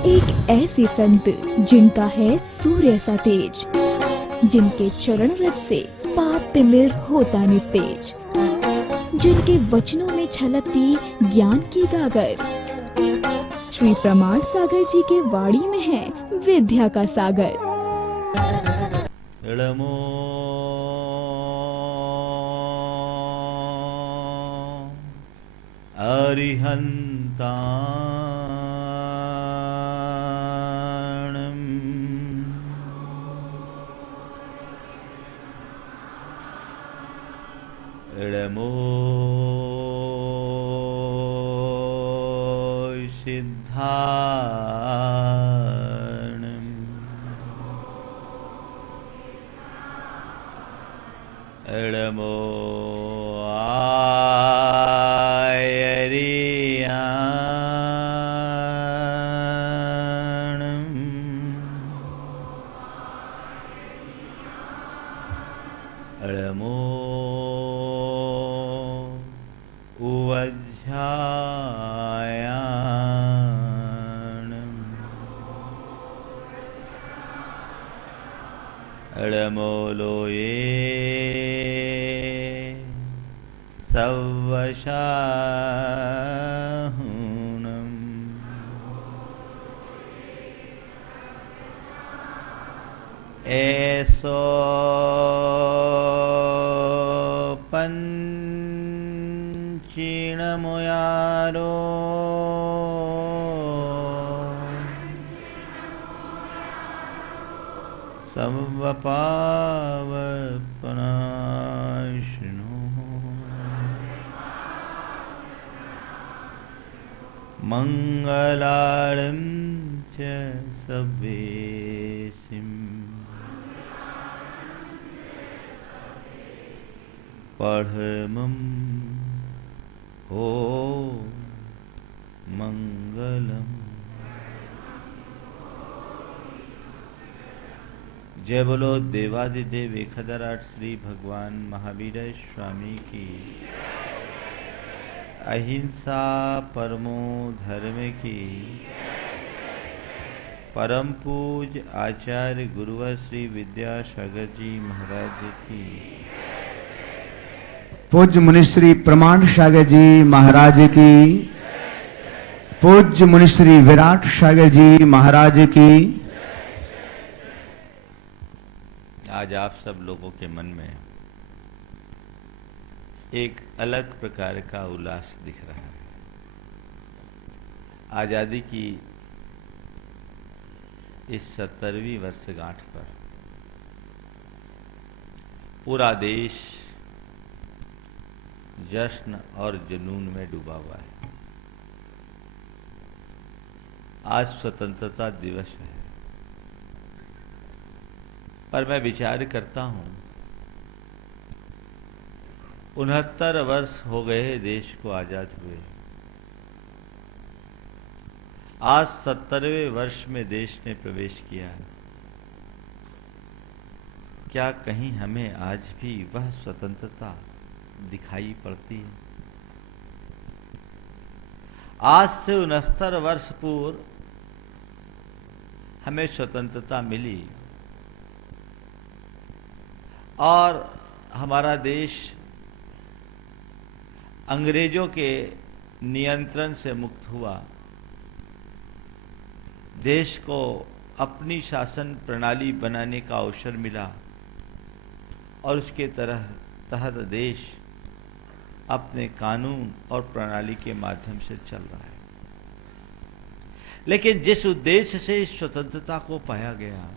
एक ऐसे संत जिनका है सूर्य सा तेज, जिनके चरण रज से पाप तिमिर होता निस्तेज, जिनके वचनों में छलकती ज्ञान की गागर। श्री प्रमाण सागर जी के वाणी में है विद्या का सागर। इळमो अरिहन्ताणम् इळमो सिद्धाणम् इळमो इळमो उवध्यायाणम् इळमो लोये सवशाहुनम् ऐसो पंचीणमुयारो समवपावपनाशिनो मंगलार्णं च सवेसिम् पढ़मं हो मंगलम। जय बोलो देवादिदेव एकहज़ार श्री भगवान महावीर स्वामी की। अहिंसा परमो धर्म की। परम पूज आचार्य गुरुवर श्री विद्यासागर जी महाराज की। पूज्य मुनिश्री प्रमाण सागर जी महाराज की। पूज्य मुनिश्री विराट सागर जी महाराज की। आज आप सब लोगों के मन में एक अलग प्रकार का उल्लास दिख रहा है। आज़ादी की इस 70वीं वर्षगांठ पर पूरा देश जश्न और जुनून में डूबा हुआ है। आज स्वतंत्रता दिवस है, पर मैं विचार करता हूं 69 वर्ष हो गए देश को आजाद हुए। आज 70वें वर्ष में देश ने प्रवेश किया। क्या कहीं हमें आज भी वह स्वतंत्रता दिखाई पड़ती है? आज से 69 वर्ष पूर्व हमें स्वतंत्रता मिली और हमारा देश अंग्रेजों के नियंत्रण से मुक्त हुआ। देश को अपनी शासन प्रणाली बनाने का अवसर मिला और उसके तहत देश अपने कानून और प्रणाली के माध्यम से चल रहा है। लेकिन जिस उद्देश्य से इस स्वतंत्रता को पाया गया,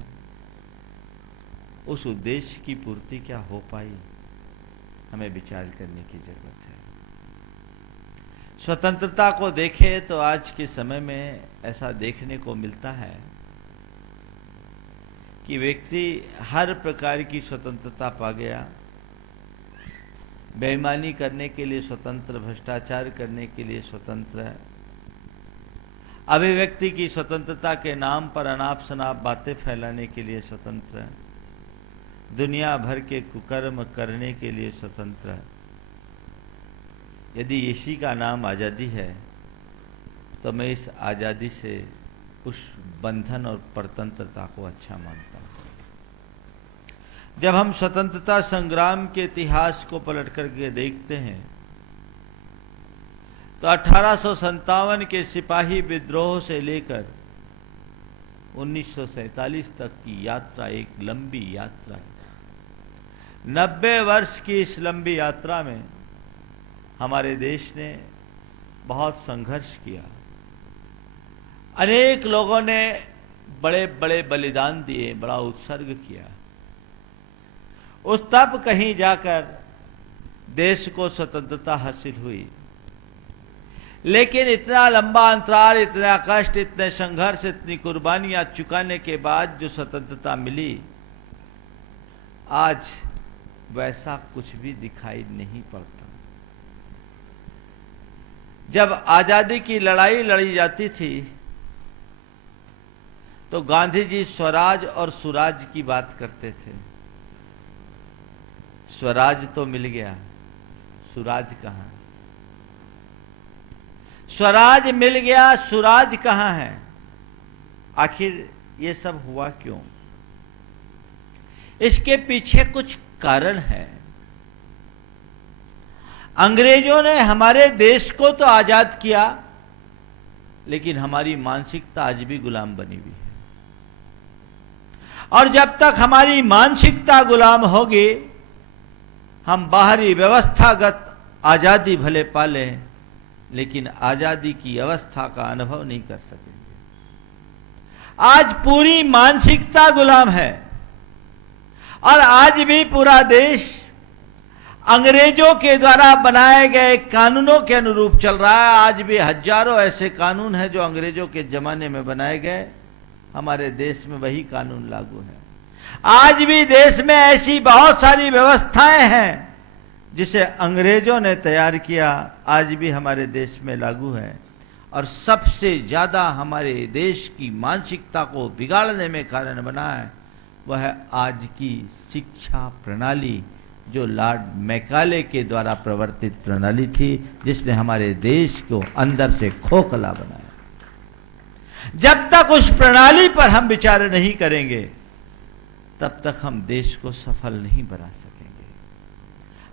उस उद्देश्य की पूर्ति क्या हो पाई, हमें विचार करने की जरूरत है। स्वतंत्रता को देखें तो आज के समय में ऐसा देखने को मिलता है कि व्यक्ति हर प्रकार की स्वतंत्रता पा गया। बेईमानी करने के लिए स्वतंत्र, भ्रष्टाचार करने के लिए स्वतंत्र है, अभिव्यक्ति की स्वतंत्रता के नाम पर अनाप शनाप बातें फैलाने के लिए स्वतंत्र है, दुनिया भर के कुकर्म करने के लिए स्वतंत्र है। यदि इसी का नाम आज़ादी है तो मैं इस आज़ादी से उस बंधन और परतंत्रता को अच्छा मानता हूँ। जब हम स्वतंत्रता संग्राम के इतिहास को पलट करके देखते हैं तो 1857 के सिपाही विद्रोह से लेकर 1947 तक की यात्रा एक लंबी यात्रा है। 90 वर्ष की इस लंबी यात्रा में हमारे देश ने बहुत संघर्ष किया। अनेक लोगों ने बड़े बड़े बलिदान दिए, बड़ा उत्सर्ग किया। उस तब कहीं जाकर देश को स्वतंत्रता हासिल हुई। लेकिन इतना लंबा अंतराल, इतना कष्ट, इतने संघर्ष, इतनी कुर्बानियां चुकाने के बाद जो स्वतंत्रता मिली, आज वैसा कुछ भी दिखाई नहीं पड़ता। जब आजादी की लड़ाई लड़ी जाती थी तो गांधी जी स्वराज और सुराज की बात करते थे। स्वराज तो मिल गया, सुराज कहां? स्वराज मिल गया, सुराज कहां है? आखिर ये सब हुआ क्यों? इसके पीछे कुछ कारण है। अंग्रेजों ने हमारे देश को तो आजाद किया, लेकिन हमारी मानसिकता आज भी गुलाम बनी हुई है। और जब तक हमारी मानसिकता गुलाम होगी, हम बाहरी व्यवस्थागत आजादी भले पालें, लेकिन आजादी की अवस्था का अनुभव नहीं कर सकेंगे। आज पूरी मानसिकता गुलाम है और आज भी पूरा देश अंग्रेजों के द्वारा बनाए गए कानूनों के अनुरूप चल रहा है। आज भी हजारों ऐसे कानून हैं जो अंग्रेजों के जमाने में बनाए गए, हमारे देश में वही कानून लागू है। आज भी देश में ऐसी बहुत सारी व्यवस्थाएं हैं जिसे अंग्रेजों ने तैयार किया, आज भी हमारे देश में लागू है। और सबसे ज्यादा हमारे देश की मानसिकता को बिगाड़ने में कारण बना है वह आज की शिक्षा प्रणाली, जो लॉर्ड मैकाले के द्वारा प्रवर्तित प्रणाली थी, जिसने हमारे देश को अंदर से खोखला बनाया। जब तक उस प्रणाली पर हम विचार नहीं करेंगे, तब तक हम देश को सफल नहीं बना सकेंगे।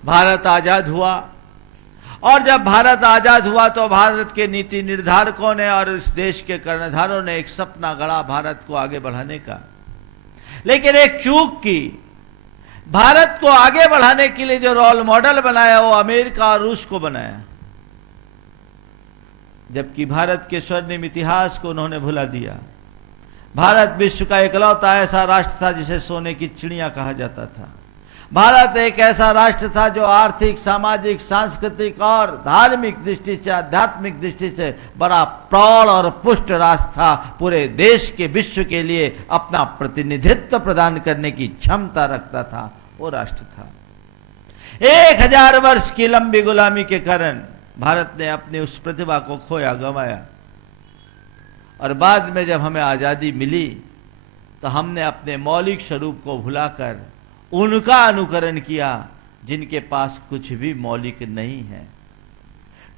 भारत आजाद हुआ, और जब भारत आजाद हुआ तो भारत के नीति निर्धारकों ने और इस देश के कर्णधारों ने एक सपना गढ़ा भारत को आगे बढ़ाने का। लेकिन एक चूक की, भारत को आगे बढ़ाने के लिए जो रोल मॉडल बनाया वो अमेरिका और रूस को बनाया, जबकि भारत के स्वर्णिम इतिहास को उन्होंने भुला दिया। भारत विश्व का इकलौता ऐसा राष्ट्र था जिसे सोने की चिड़िया कहा जाता था। भारत एक ऐसा राष्ट्र था जो आर्थिक, सामाजिक, सांस्कृतिक और धार्मिक दृष्टि से, आध्यात्मिक दृष्टि से बड़ा प्रौढ़ और पुष्ट राष्ट्र था। पूरे देश के, विश्व के लिए अपना प्रतिनिधित्व प्रदान करने की क्षमता रखता था, वो राष्ट्र था। 1000 वर्ष की लंबी गुलामी के कारण भारत ने अपनी उस प्रतिभा को खोया, गंवाया। और बाद में जब हमें आजादी मिली तो हमने अपने मौलिक स्वरूप को भुलाकर उनका अनुकरण किया जिनके पास कुछ भी मौलिक नहीं है,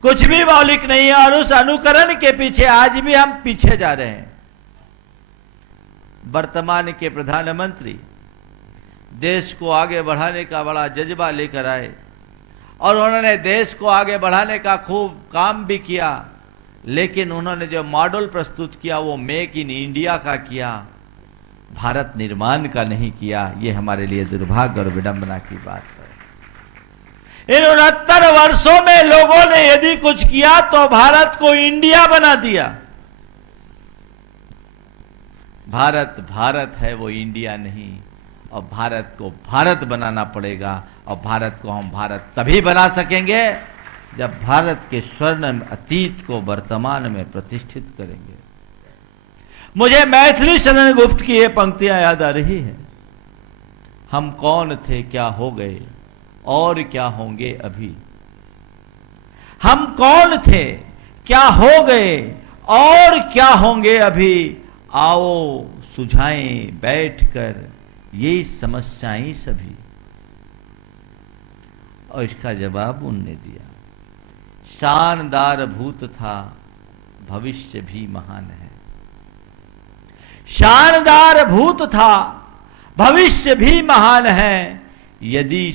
कुछ भी मौलिक नहीं है। और उस अनुकरण के पीछे आज भी हम पीछे जा रहे हैं। वर्तमान के प्रधानमंत्री देश को आगे बढ़ाने का बड़ा जज्बा लेकर आए और उन्होंने देश को आगे बढ़ाने का खूब काम भी किया, लेकिन उन्होंने जो मॉडल प्रस्तुत किया वो मेक इन इंडिया का किया, भारत निर्माण का नहीं किया। ये हमारे लिए दुर्भाग्य और विडंबना की बात है। इन 69 वर्षों में लोगों ने यदि कुछ किया तो भारत को इंडिया बना दिया। भारत भारत है, वो इंडिया नहीं। और भारत को भारत बनाना पड़ेगा, और भारत को हम भारत तभी बना सकेंगे जब भारत के स्वर्ण अतीत को वर्तमान में प्रतिष्ठित करेंगे। मुझे मैथिली शरण गुप्त की ये पंक्तियां याद आ रही है। हम कौन थे, क्या हो गए, और क्या होंगे अभी। हम कौन थे, क्या हो गए, और क्या होंगे अभी। आओ सुझाएं बैठकर ये समस्याएं सभी। और इसका जवाब उनने दिया, शानदार भूत था, भविष्य भी महान है। शानदार भूत था, भविष्य भी महान है। यदि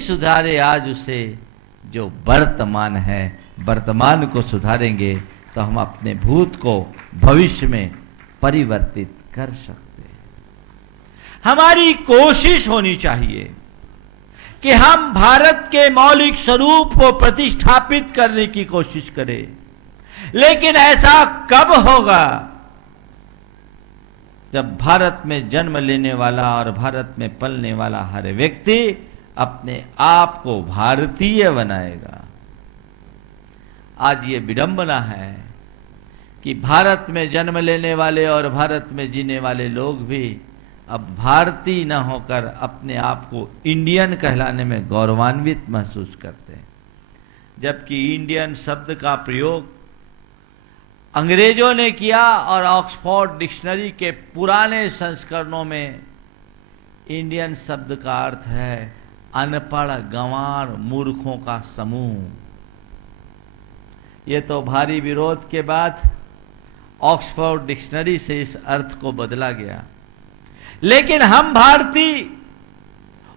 सुधारे आज उसे जो वर्तमान है। वर्तमान को सुधारेंगे तो हम अपने भूत को भविष्य में परिवर्तित कर सकते हैं। हमारी कोशिश होनी चाहिए कि हम भारत के मौलिक स्वरूप को प्रतिष्ठापित करने की कोशिश करें। लेकिन ऐसा कब होगा? जब भारत में जन्म लेने वाला और भारत में पलने वाला हर व्यक्ति अपने आप को भारतीय बनाएगा। आज ये विडंबना है कि भारत में जन्म लेने वाले और भारत में जीने वाले लोग भी अब भारतीय न होकर अपने आप को इंडियन कहलाने में गौरवान्वित महसूस करते हैं। जबकि इंडियन शब्द का प्रयोग अंग्रेजों ने किया और ऑक्सफोर्ड डिक्शनरी के पुराने संस्करणों में इंडियन शब्द का अर्थ है अनपढ़ गंवार मूर्खों का समूह। ये तो भारी विरोध के बाद ऑक्सफोर्ड डिक्शनरी से इस अर्थ को बदला गया। लेकिन हम भारतीय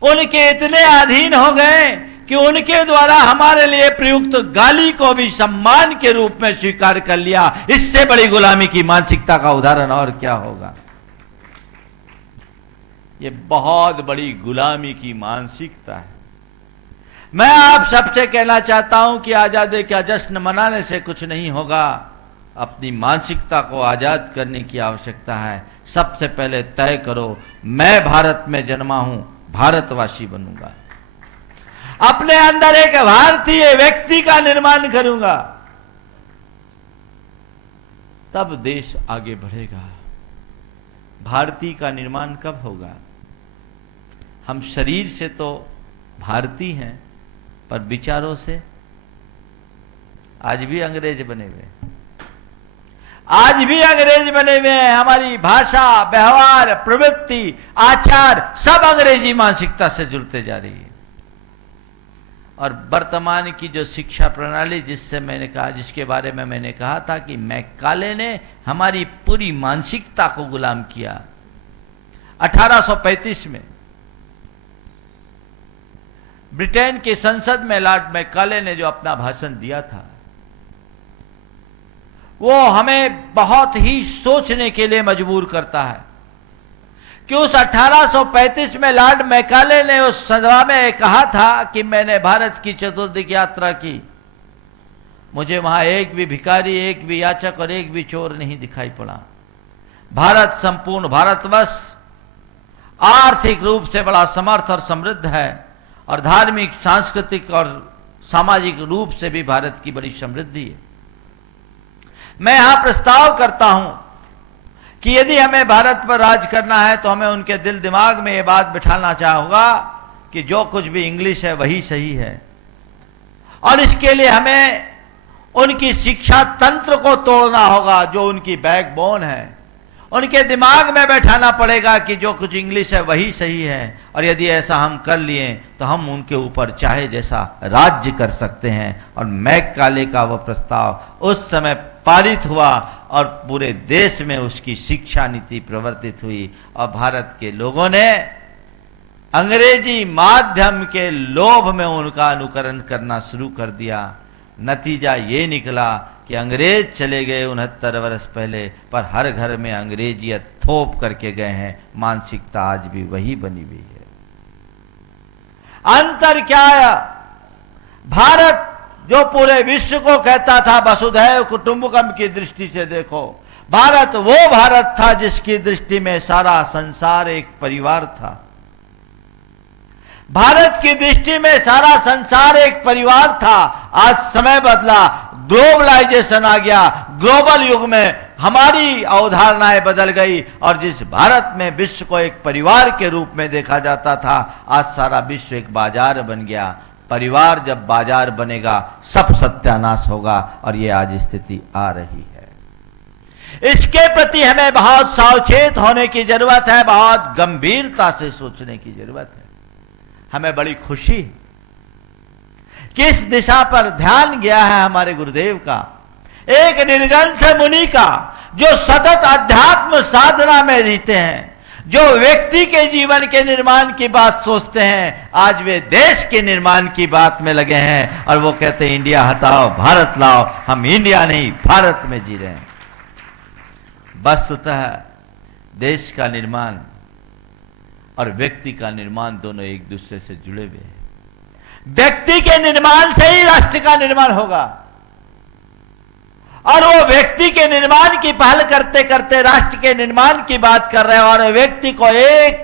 उनके इतने अधीन हो गए कि उनके द्वारा हमारे लिए प्रयुक्त गाली को भी सम्मान के रूप में स्वीकार कर लिया। इससे बड़ी गुलामी की मानसिकता का उदाहरण और क्या होगा? ये बहुत बड़ी गुलामी की मानसिकता है। मैं आप सबसे कहना चाहता हूं कि आजादी का जश्न मनाने से कुछ नहीं होगा। अपनी मानसिकता को आजाद करने की आवश्यकता है। सबसे पहले तय करो, मैं भारत में जन्मा हूं, भारतवासी बनूंगा। अपने अंदर एक भारतीय व्यक्ति का निर्माण करूंगा, तब देश आगे बढ़ेगा। भारतीय का निर्माण कब होगा? हम शरीर से तो भारतीय हैं, पर विचारों से आज भी अंग्रेज बने हुए हैं। आज भी अंग्रेज बने हुए हैं। हमारी भाषा, व्यवहार, प्रवृत्ति, आचार सब अंग्रेजी मानसिकता से जुड़ते जा रही है। और वर्तमान की जो शिक्षा प्रणाली जिसके बारे में मैंने कहा था कि मैकाले ने हमारी पूरी मानसिकता को गुलाम किया। 1835 में ब्रिटेन की संसद में लॉर्ड मैकाले ने जो अपना भाषण दिया था, वो हमें बहुत ही सोचने के लिए मजबूर करता है कि उस 1835 में लॉर्ड मैकाले ने उस सभा में कहा था कि मैंने भारत की चतुर्दिक यात्रा की, मुझे वहां एक भी भिखारी, एक भी याचक और एक भी चोर नहीं दिखाई पड़ा। भारत संपूर्ण भारतवर्ष आर्थिक रूप से बड़ा समर्थ और समृद्ध है और धार्मिक, सांस्कृतिक और सामाजिक रूप से भी भारत की बड़ी समृद्धि है। मैं यहां प्रस्ताव करता हूं कि यदि हमें भारत पर राज करना है तो हमें उनके दिल दिमाग में यह बात बिठाना होगा कि जो कुछ भी इंग्लिश है वही सही है। और इसके लिए हमें उनकी शिक्षा तंत्र को तोड़ना होगा, जो उनकी बैकबोन है। उनके दिमाग में बैठाना पड़ेगा कि जो कुछ इंग्लिश है वही सही है। और यदि ऐसा हम कर लिए तो हम उनके ऊपर चाहे जैसा राज्य कर सकते हैं। और मैकाले का वह प्रस्ताव उस समय पारित हुआ और पूरे देश में उसकी शिक्षा नीति प्रवर्तित हुई और भारत के लोगों ने अंग्रेजी माध्यम के लोभ में उनका अनुकरण करना शुरू कर दिया। नतीजा ये निकला कि अंग्रेज चले गए 69 वर्ष पहले, पर हर घर में अंग्रेजियत थोप करके गए हैं। मानसिकता आज भी वही बनी हुई है। अंतर क्या है? भारत जो पूरे विश्व को कहता था वसुधैव कुटुंबकम की दृष्टि से देखो, भारत वो भारत था जिसकी दृष्टि में सारा संसार एक परिवार था। भारत की दृष्टि में सारा संसार एक परिवार था। आज समय बदला, ग्लोबलाइजेशन आ गया। ग्लोबल युग में हमारी अवधारणाएं बदल गई और जिस भारत में विश्व को एक परिवार के रूप में देखा जाता था, आज सारा विश्व एक बाजार बन गया। परिवार जब बाजार बनेगा सब सत्यानाश होगा और ये आज स्थिति आ रही है। इसके प्रति हमें बहुत सावचेत होने की जरूरत है, बहुत गंभीरता से सोचने की जरूरत है। हमें बड़ी खुशी किस दिशा पर ध्यान गया है हमारे गुरुदेव का, एक निर्ग्रंथ मुनि का, जो सतत अध्यात्म साधना में रहते हैं, जो व्यक्ति के जीवन के निर्माण की बात सोचते हैं, आज वे देश के निर्माण की बात में लगे हैं और वो कहते हैं इंडिया हटाओ भारत लाओ। हम इंडिया नहीं भारत में जी रहे हैं। वस्तुतः देश का निर्माण और व्यक्ति का निर्माण दोनों एक दूसरे से जुड़े हुए हैं। व्यक्ति के निर्माण से ही राष्ट्र का निर्माण होगा और वो व्यक्ति के निर्माण की पहल करते करते राष्ट्र के निर्माण की बात कर रहे हैं और व्यक्ति को एक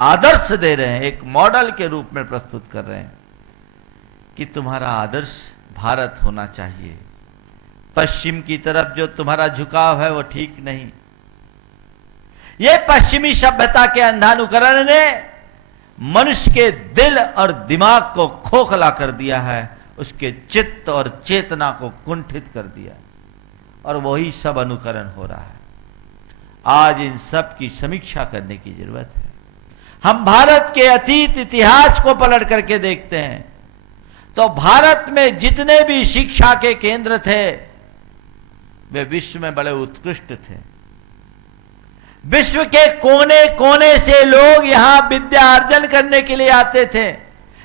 आदर्श दे रहे हैं, एक मॉडल के रूप में प्रस्तुत कर रहे हैं कि तुम्हारा आदर्श भारत होना चाहिए। पश्चिम की तरफ जो तुम्हारा झुकाव है वो ठीक नहीं। ये पश्चिमी सभ्यता के अंधानुकरण ने मनुष्य के दिल और दिमाग को खोखला कर दिया है, उसके चित्त और चेतना को कुंठित कर दिया और वही सब अनुकरण हो रहा है। आज इन सब की समीक्षा करने की जरूरत है। हम भारत के अतीत इतिहास को पलट करके देखते हैं तो भारत में जितने भी शिक्षा के केंद्र थे वे विश्व में बड़े उत्कृष्ट थे। विश्व के कोने कोने से लोग यहां विद्या अर्जन करने के लिए आते थे।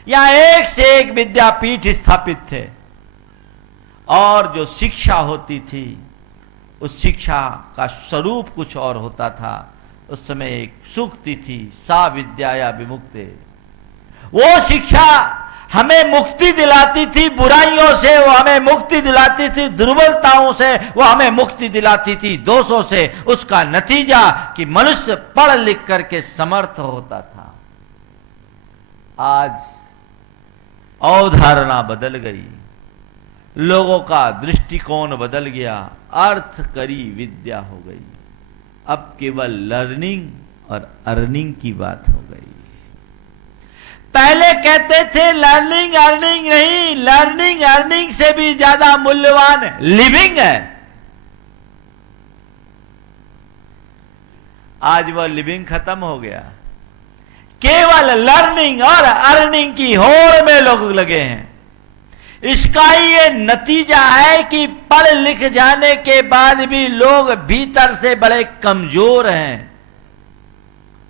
यहां एक से एक विद्यापीठ स्थापित थे और जो शिक्षा होती थी उस शिक्षा का स्वरूप कुछ और होता था। उस समय एक सूक्ति थी, सा विद्याया विमुक्ते। वो शिक्षा हमें मुक्ति दिलाती थी बुराइयों से, वो हमें मुक्ति दिलाती थी दुर्बलताओं से, वो हमें मुक्ति दिलाती थी दोषों से। उसका नतीजा कि मनुष्य पढ़ लिख करके समर्थ होता था। आज अवधारणा बदल गई, लोगों का दृष्टिकोण बदल गया, अर्थ करी विद्या हो गई। अब केवल लर्निंग और अर्निंग की बात हो गई। पहले कहते थे लर्निंग अर्निंग नहीं, लर्निंग अर्निंग से भी ज्यादा मूल्यवान लिविंग है। आज वह लिविंग खत्म हो गया, केवल लर्निंग और अर्निंग की होड़ में लोग लगे हैं। इसका ये नतीजा है कि पढ़ लिख जाने के बाद भी लोग भीतर से बड़े कमजोर हैं।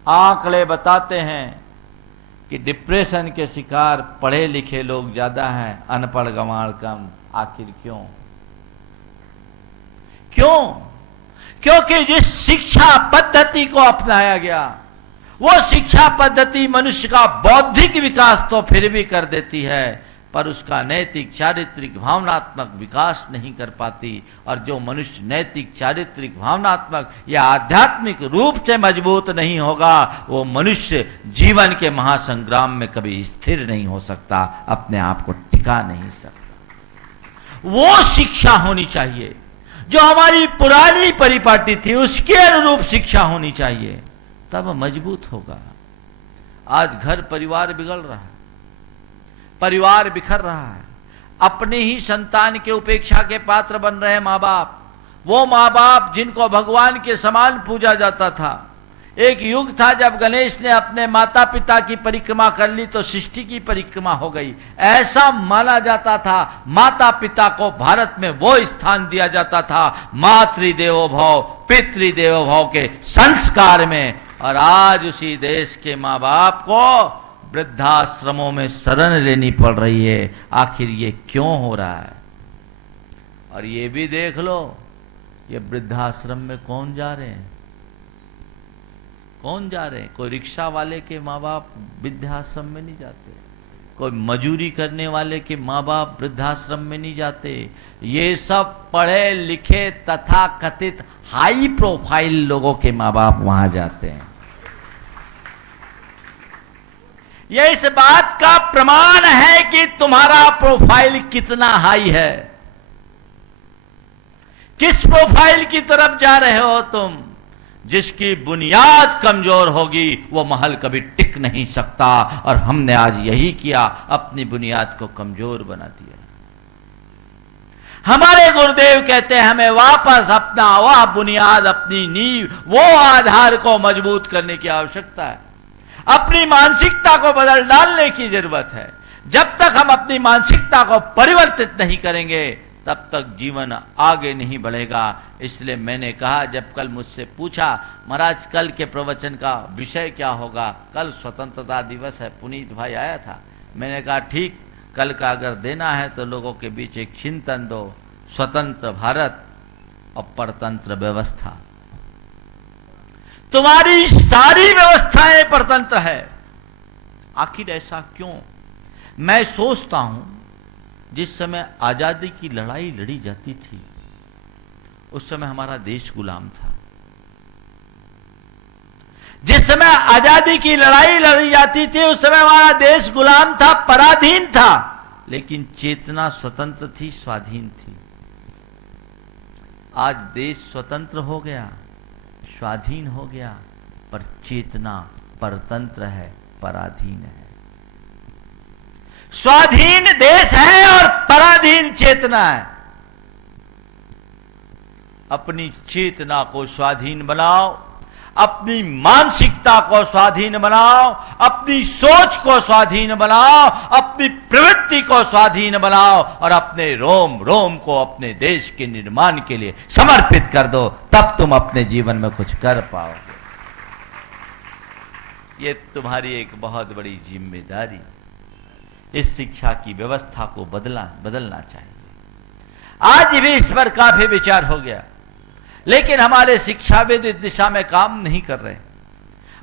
आंकड़े बताते हैं कि डिप्रेशन के शिकार पढ़े लिखे लोग ज्यादा हैं, अनपढ़ गंवार कम। आखिर क्यों? क्योंकि जिस शिक्षा पद्धति को अपनाया गया वो शिक्षा पद्धति मनुष्य का बौद्धिक विकास तो फिर भी कर देती है, पर उसका नैतिक चारित्रिक भावनात्मक विकास नहीं कर पाती। और जो मनुष्य नैतिक चारित्रिक भावनात्मक या आध्यात्मिक रूप से मजबूत नहीं होगा वो मनुष्य जीवन के महासंग्राम में कभी स्थिर नहीं हो सकता, अपने आप को टिका नहीं सकता। वो शिक्षा होनी चाहिए जो हमारी पुरानी परिपाटी थी, उसके अनुरूप शिक्षा होनी चाहिए, तब मजबूत होगा। आज घर परिवार बिगड़ रहा है, परिवार बिखर रहा है, अपने ही संतान के उपेक्षा के पात्र बन रहे माँ बाप। वो माँ बाप जिनको भगवान के समान पूजा जाता था। एक युग था जब गणेश ने अपने माता पिता की परिक्रमा कर ली तो सृष्टि की परिक्रमा हो गई। ऐसा माना जाता था। माता पिता को भारत में वो स्थान दिया जाता था मातृदेवो भव पितृदेवो भव के संस्कार में। और आज उसी देश के माँ बाप को वृद्धाश्रमों में शरण लेनी पड़ रही है। आखिर ये क्यों हो रहा है? और ये भी देख लो, ये वृद्धाश्रम में कौन जा रहे हैं? कौन जा रहे हैं? कोई रिक्शा वाले के माँ बाप वृद्धाश्रम में नहीं जाते, कोई मजूरी करने वाले के माँ बाप वृद्धाश्रम में नहीं जाते। ये सब पढ़े लिखे तथा कथित हाई प्रोफाइल लोगों के माँ बाप वहां जाते हैं। यह इस बात का प्रमाण है कि तुम्हारा प्रोफाइल कितना हाई है। किस प्रोफाइल की तरफ जा रहे हो तुम? जिसकी बुनियाद कमजोर होगी वो महल कभी टिक नहीं सकता। और हमने आज यही किया, अपनी बुनियाद को कमजोर बना दिया। हमारे गुरुदेव कहते हैं हमें वापस अपना वह बुनियाद, अपनी नींव, वो आधार को मजबूत करने की आवश्यकता है। अपनी मानसिकता को बदल डालने की जरूरत है। जब तक हम अपनी मानसिकता को परिवर्तित नहीं करेंगे तब तक जीवन आगे नहीं बढ़ेगा। इसलिए मैंने कहा, जब कल मुझसे पूछा महाराज कल के प्रवचन का विषय क्या होगा, कल स्वतंत्रता दिवस है, पुनीत भाई आया था, मैंने कहा ठीक, कल का अगर देना है तो लोगों के बीच एक चिंतन दो, स्वतंत्र भारत और परतंत्र व्यवस्था। तुम्हारी सारी व्यवस्थाएं परतंत्र है, आखिर ऐसा क्यों? मैं सोचता हूं, जिस समय आजादी की लड़ाई लड़ी जाती थी उस समय हमारा देश गुलाम था। जिस समय आजादी की लड़ाई लड़ी जाती थी उस समय हमारा देश गुलाम था, पराधीन था, लेकिन चेतना स्वतंत्र थी, स्वाधीन थी। आज देश स्वतंत्र हो गया, स्वाधीन हो गया, पर चेतना परतंत्र है, पराधीन है। स्वाधीन देश है और पराधीन चेतना है। अपनी चेतना को स्वाधीन बनाओ, अपनी मानसिकता को स्वाधीन बनाओ, अपनी सोच को स्वाधीन बनाओ, अपनी प्रवृत्ति को स्वाधीन बनाओ और अपने रोम रोम को अपने देश के निर्माण के लिए समर्पित कर दो, तब तुम अपने जीवन में कुछ कर पाओगे। ये तुम्हारी एक बहुत बड़ी जिम्मेदारी। इस शिक्षा की व्यवस्था को बदलना चाहिए। आज भी इस पर काफी विचार हो गया, लेकिन हमारे शिक्षाविद इस दिशा में काम नहीं कर रहे।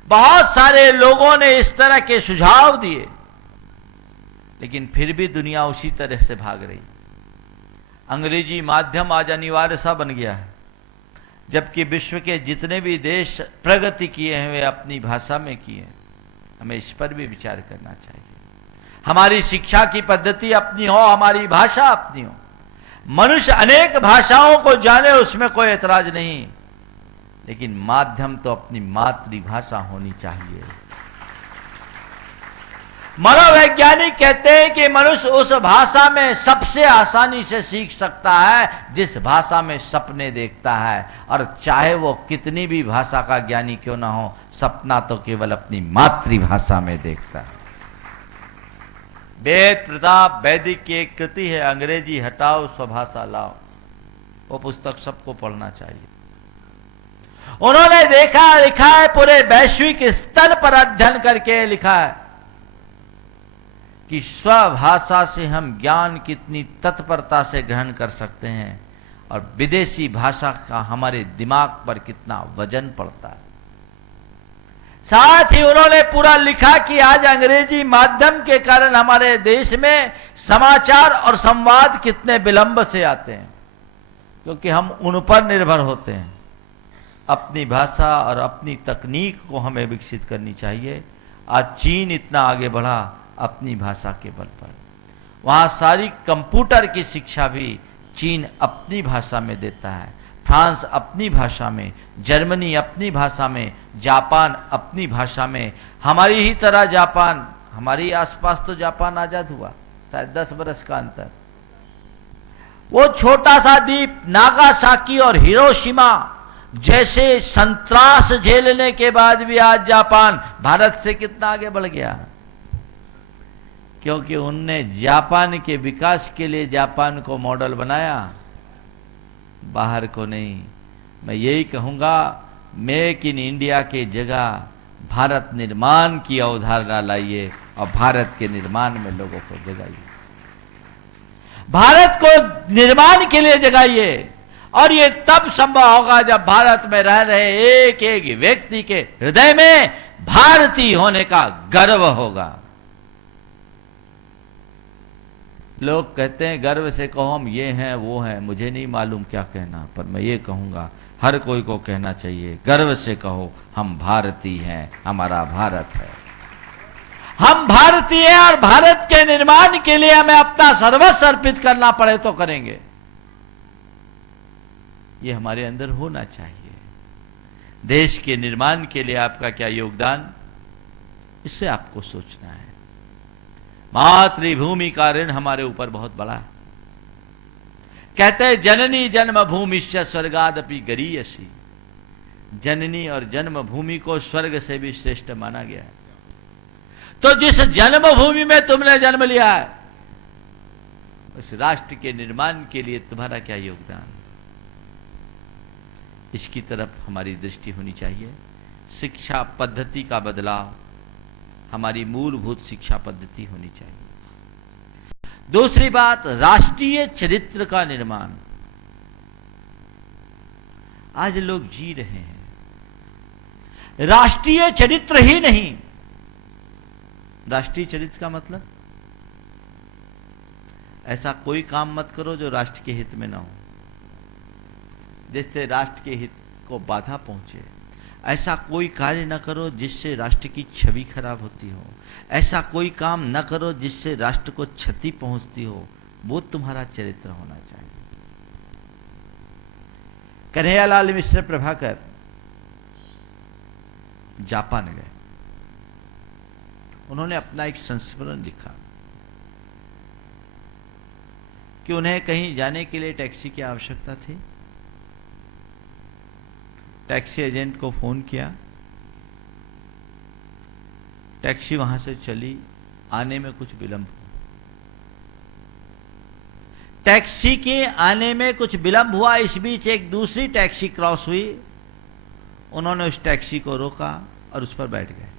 बहुत सारे लोगों ने इस तरह के सुझाव दिए, लेकिन फिर भी दुनिया उसी तरह से भाग रही। अंग्रेजी माध्यम आज अनिवार्य सा बन गया है, जबकि विश्व के जितने भी देश प्रगति किए हैं वे अपनी भाषा में किए हैं। हमें इस पर भी विचार करना चाहिए। हमारी शिक्षा की पद्धति अपनी हो, हमारी भाषा अपनी हो। मनुष्य अनेक भाषाओं को जाने, उसमें कोई एतराज नहीं, लेकिन माध्यम तो अपनी मातृभाषा होनी चाहिए। मनोवैज्ञानिक कहते हैं कि मनुष्य उस भाषा में सबसे आसानी से सीख सकता है जिस भाषा में सपने देखता है, और चाहे वो कितनी भी भाषा का ज्ञानी क्यों ना हो, सपना तो केवल अपनी मातृभाषा में देखता है। वेद प्रताप वैदिक की एक कृति है, अंग्रेजी हटाओ स्वभाषा लाओ, वो पुस्तक सबको पढ़ना चाहिए। उन्होंने देखा, लिखा है, पूरे वैश्विक स्तर पर अध्ययन करके लिखा है कि स्वभाषा से हम ज्ञान कितनी तत्परता से ग्रहण कर सकते हैं और विदेशी भाषा का हमारे दिमाग पर कितना वजन पड़ता है। साथ ही उन्होंने पूरा लिखा कि आज अंग्रेजी माध्यम के कारण हमारे देश में समाचार और संवाद कितने विलंब से आते हैं, क्योंकि हम उन पर निर्भर होते हैं। अपनी भाषा और अपनी तकनीक को हमें विकसित करनी चाहिए। आज चीन इतना आगे बढ़ा अपनी भाषा के बल पर, वहां सारी कंप्यूटर की शिक्षा भी चीन अपनी भाषा में देता है, फ्रांस अपनी भाषा में, जर्मनी अपनी भाषा में, जापान अपनी भाषा में। हमारी ही तरह जापान, हमारी आसपास तो जापान आजाद हुआ, शायद 10 बरस का अंतर। वो छोटा सा द्वीप नागासाकी और हिरोशिमा जैसे संत्रास झेलने के बाद भी आज जापान भारत से कितना आगे बढ़ गया, क्योंकि उनने जापान के विकास के लिए जापान को मॉडल बनाया, बाहर को नहीं। मैं यही कहूंगा, मेक इन इंडिया के जगह भारत निर्माण की अवधारणा लाइए और भारत के निर्माण में लोगों को जगाइए, भारत को निर्माण के लिए जगाइए। और ये तब संभव होगा जब भारत में रह रहे एक एक व्यक्ति के हृदय में भारतीय होने का गर्व होगा। लोग कहते हैं गर्व से कहो हम ये हैं वो हैं, मुझे नहीं मालूम क्या कहना, पर मैं ये कहूंगा हर कोई को कहना चाहिए, गर्व से कहो हम भारतीय हैं, हमारा भारत है, हम भारतीय हैं और भारत के निर्माण के लिए हमें अपना सर्वस्व अर्पित करना पड़े तो करेंगे। ये हमारे अंदर होना चाहिए। देश के निर्माण के लिए आपका क्या योगदान, इससे आपको सोचना है। मातृभूमि का ऋण हमारे ऊपर बहुत बड़ा है। कहते हैं जननी जन्मभूमिश्च स्वर्गादपि गरीयसी, जननी और जन्मभूमि को स्वर्ग से भी श्रेष्ठ माना गया है। तो जिस जन्मभूमि में तुमने जन्म लिया है उस राष्ट्र के निर्माण के लिए तुम्हारा क्या योगदान, इसकी तरफ हमारी दृष्टि होनी चाहिए। शिक्षा पद्धति का बदलाव, हमारी मूलभूत शिक्षा पद्धति होनी चाहिए। दूसरी बात, राष्ट्रीय चरित्र का निर्माण। आज लोग जी रहे हैं राष्ट्रीय चरित्र ही नहीं। राष्ट्रीय चरित्र का मतलब, ऐसा कोई काम मत करो जो राष्ट्र के हित में ना हो, जिससे राष्ट्र के हित को बाधा पहुंचे। ऐसा कोई कार्य न करो जिससे राष्ट्र की छवि खराब होती हो। ऐसा कोई काम न करो जिससे राष्ट्र को क्षति पहुंचती हो। वो तुम्हारा चरित्र होना चाहिए। कन्हैयालाल मिश्र प्रभाकर जापान गए। उन्होंने अपना एक संस्मरण लिखा कि उन्हें कहीं जाने के लिए टैक्सी की आवश्यकता थी। टैक्सी एजेंट को फोन किया, टैक्सी वहां से चली, आने में कुछ विलंब हुआ। टैक्सी के आने में कुछ विलंब हुआ। इस बीच एक दूसरी टैक्सी क्रॉस हुई। उन्होंने उस टैक्सी को रोका और उस पर बैठ गए।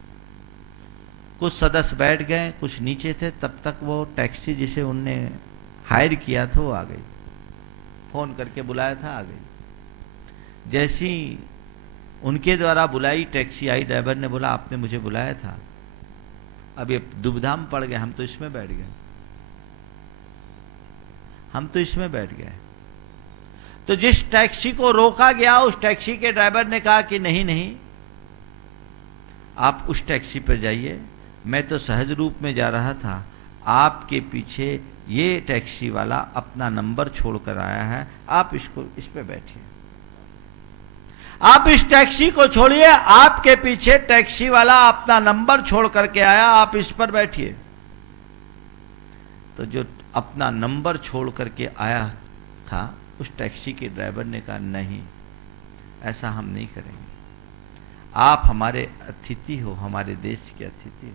कुछ सदस्य बैठ गए, कुछ नीचे थे। तब तक वो टैक्सी जिसे उनने हायर किया था वो आ गई। फोन करके बुलाया था, आ गई। जैसी उनके द्वारा बुलाई टैक्सी आई, ड्राइवर ने बोला आपने मुझे बुलाया था। अब ये दुविधा में पड़ गए, हम तो इसमें बैठ गए, हम तो इसमें बैठ गए। तो जिस टैक्सी को रोका गया उस टैक्सी के ड्राइवर ने कहा कि नहीं नहीं, आप उस टैक्सी पर जाइए, मैं तो सहज रूप में जा रहा था, आपके पीछे ये टैक्सी वाला अपना नंबर छोड़कर आया है, आप इस पे बैठिए। आप इस टैक्सी को छोड़िए, आपके पीछे टैक्सी वाला अपना नंबर छोड़ करके आया, आप इस पर बैठिए। तो जो अपना नंबर छोड़ करके आया था उस टैक्सी के ड्राइवर ने कहा नहीं, ऐसा हम नहीं करेंगे। आप हमारे अतिथि हो, हमारे देश के अतिथि हो।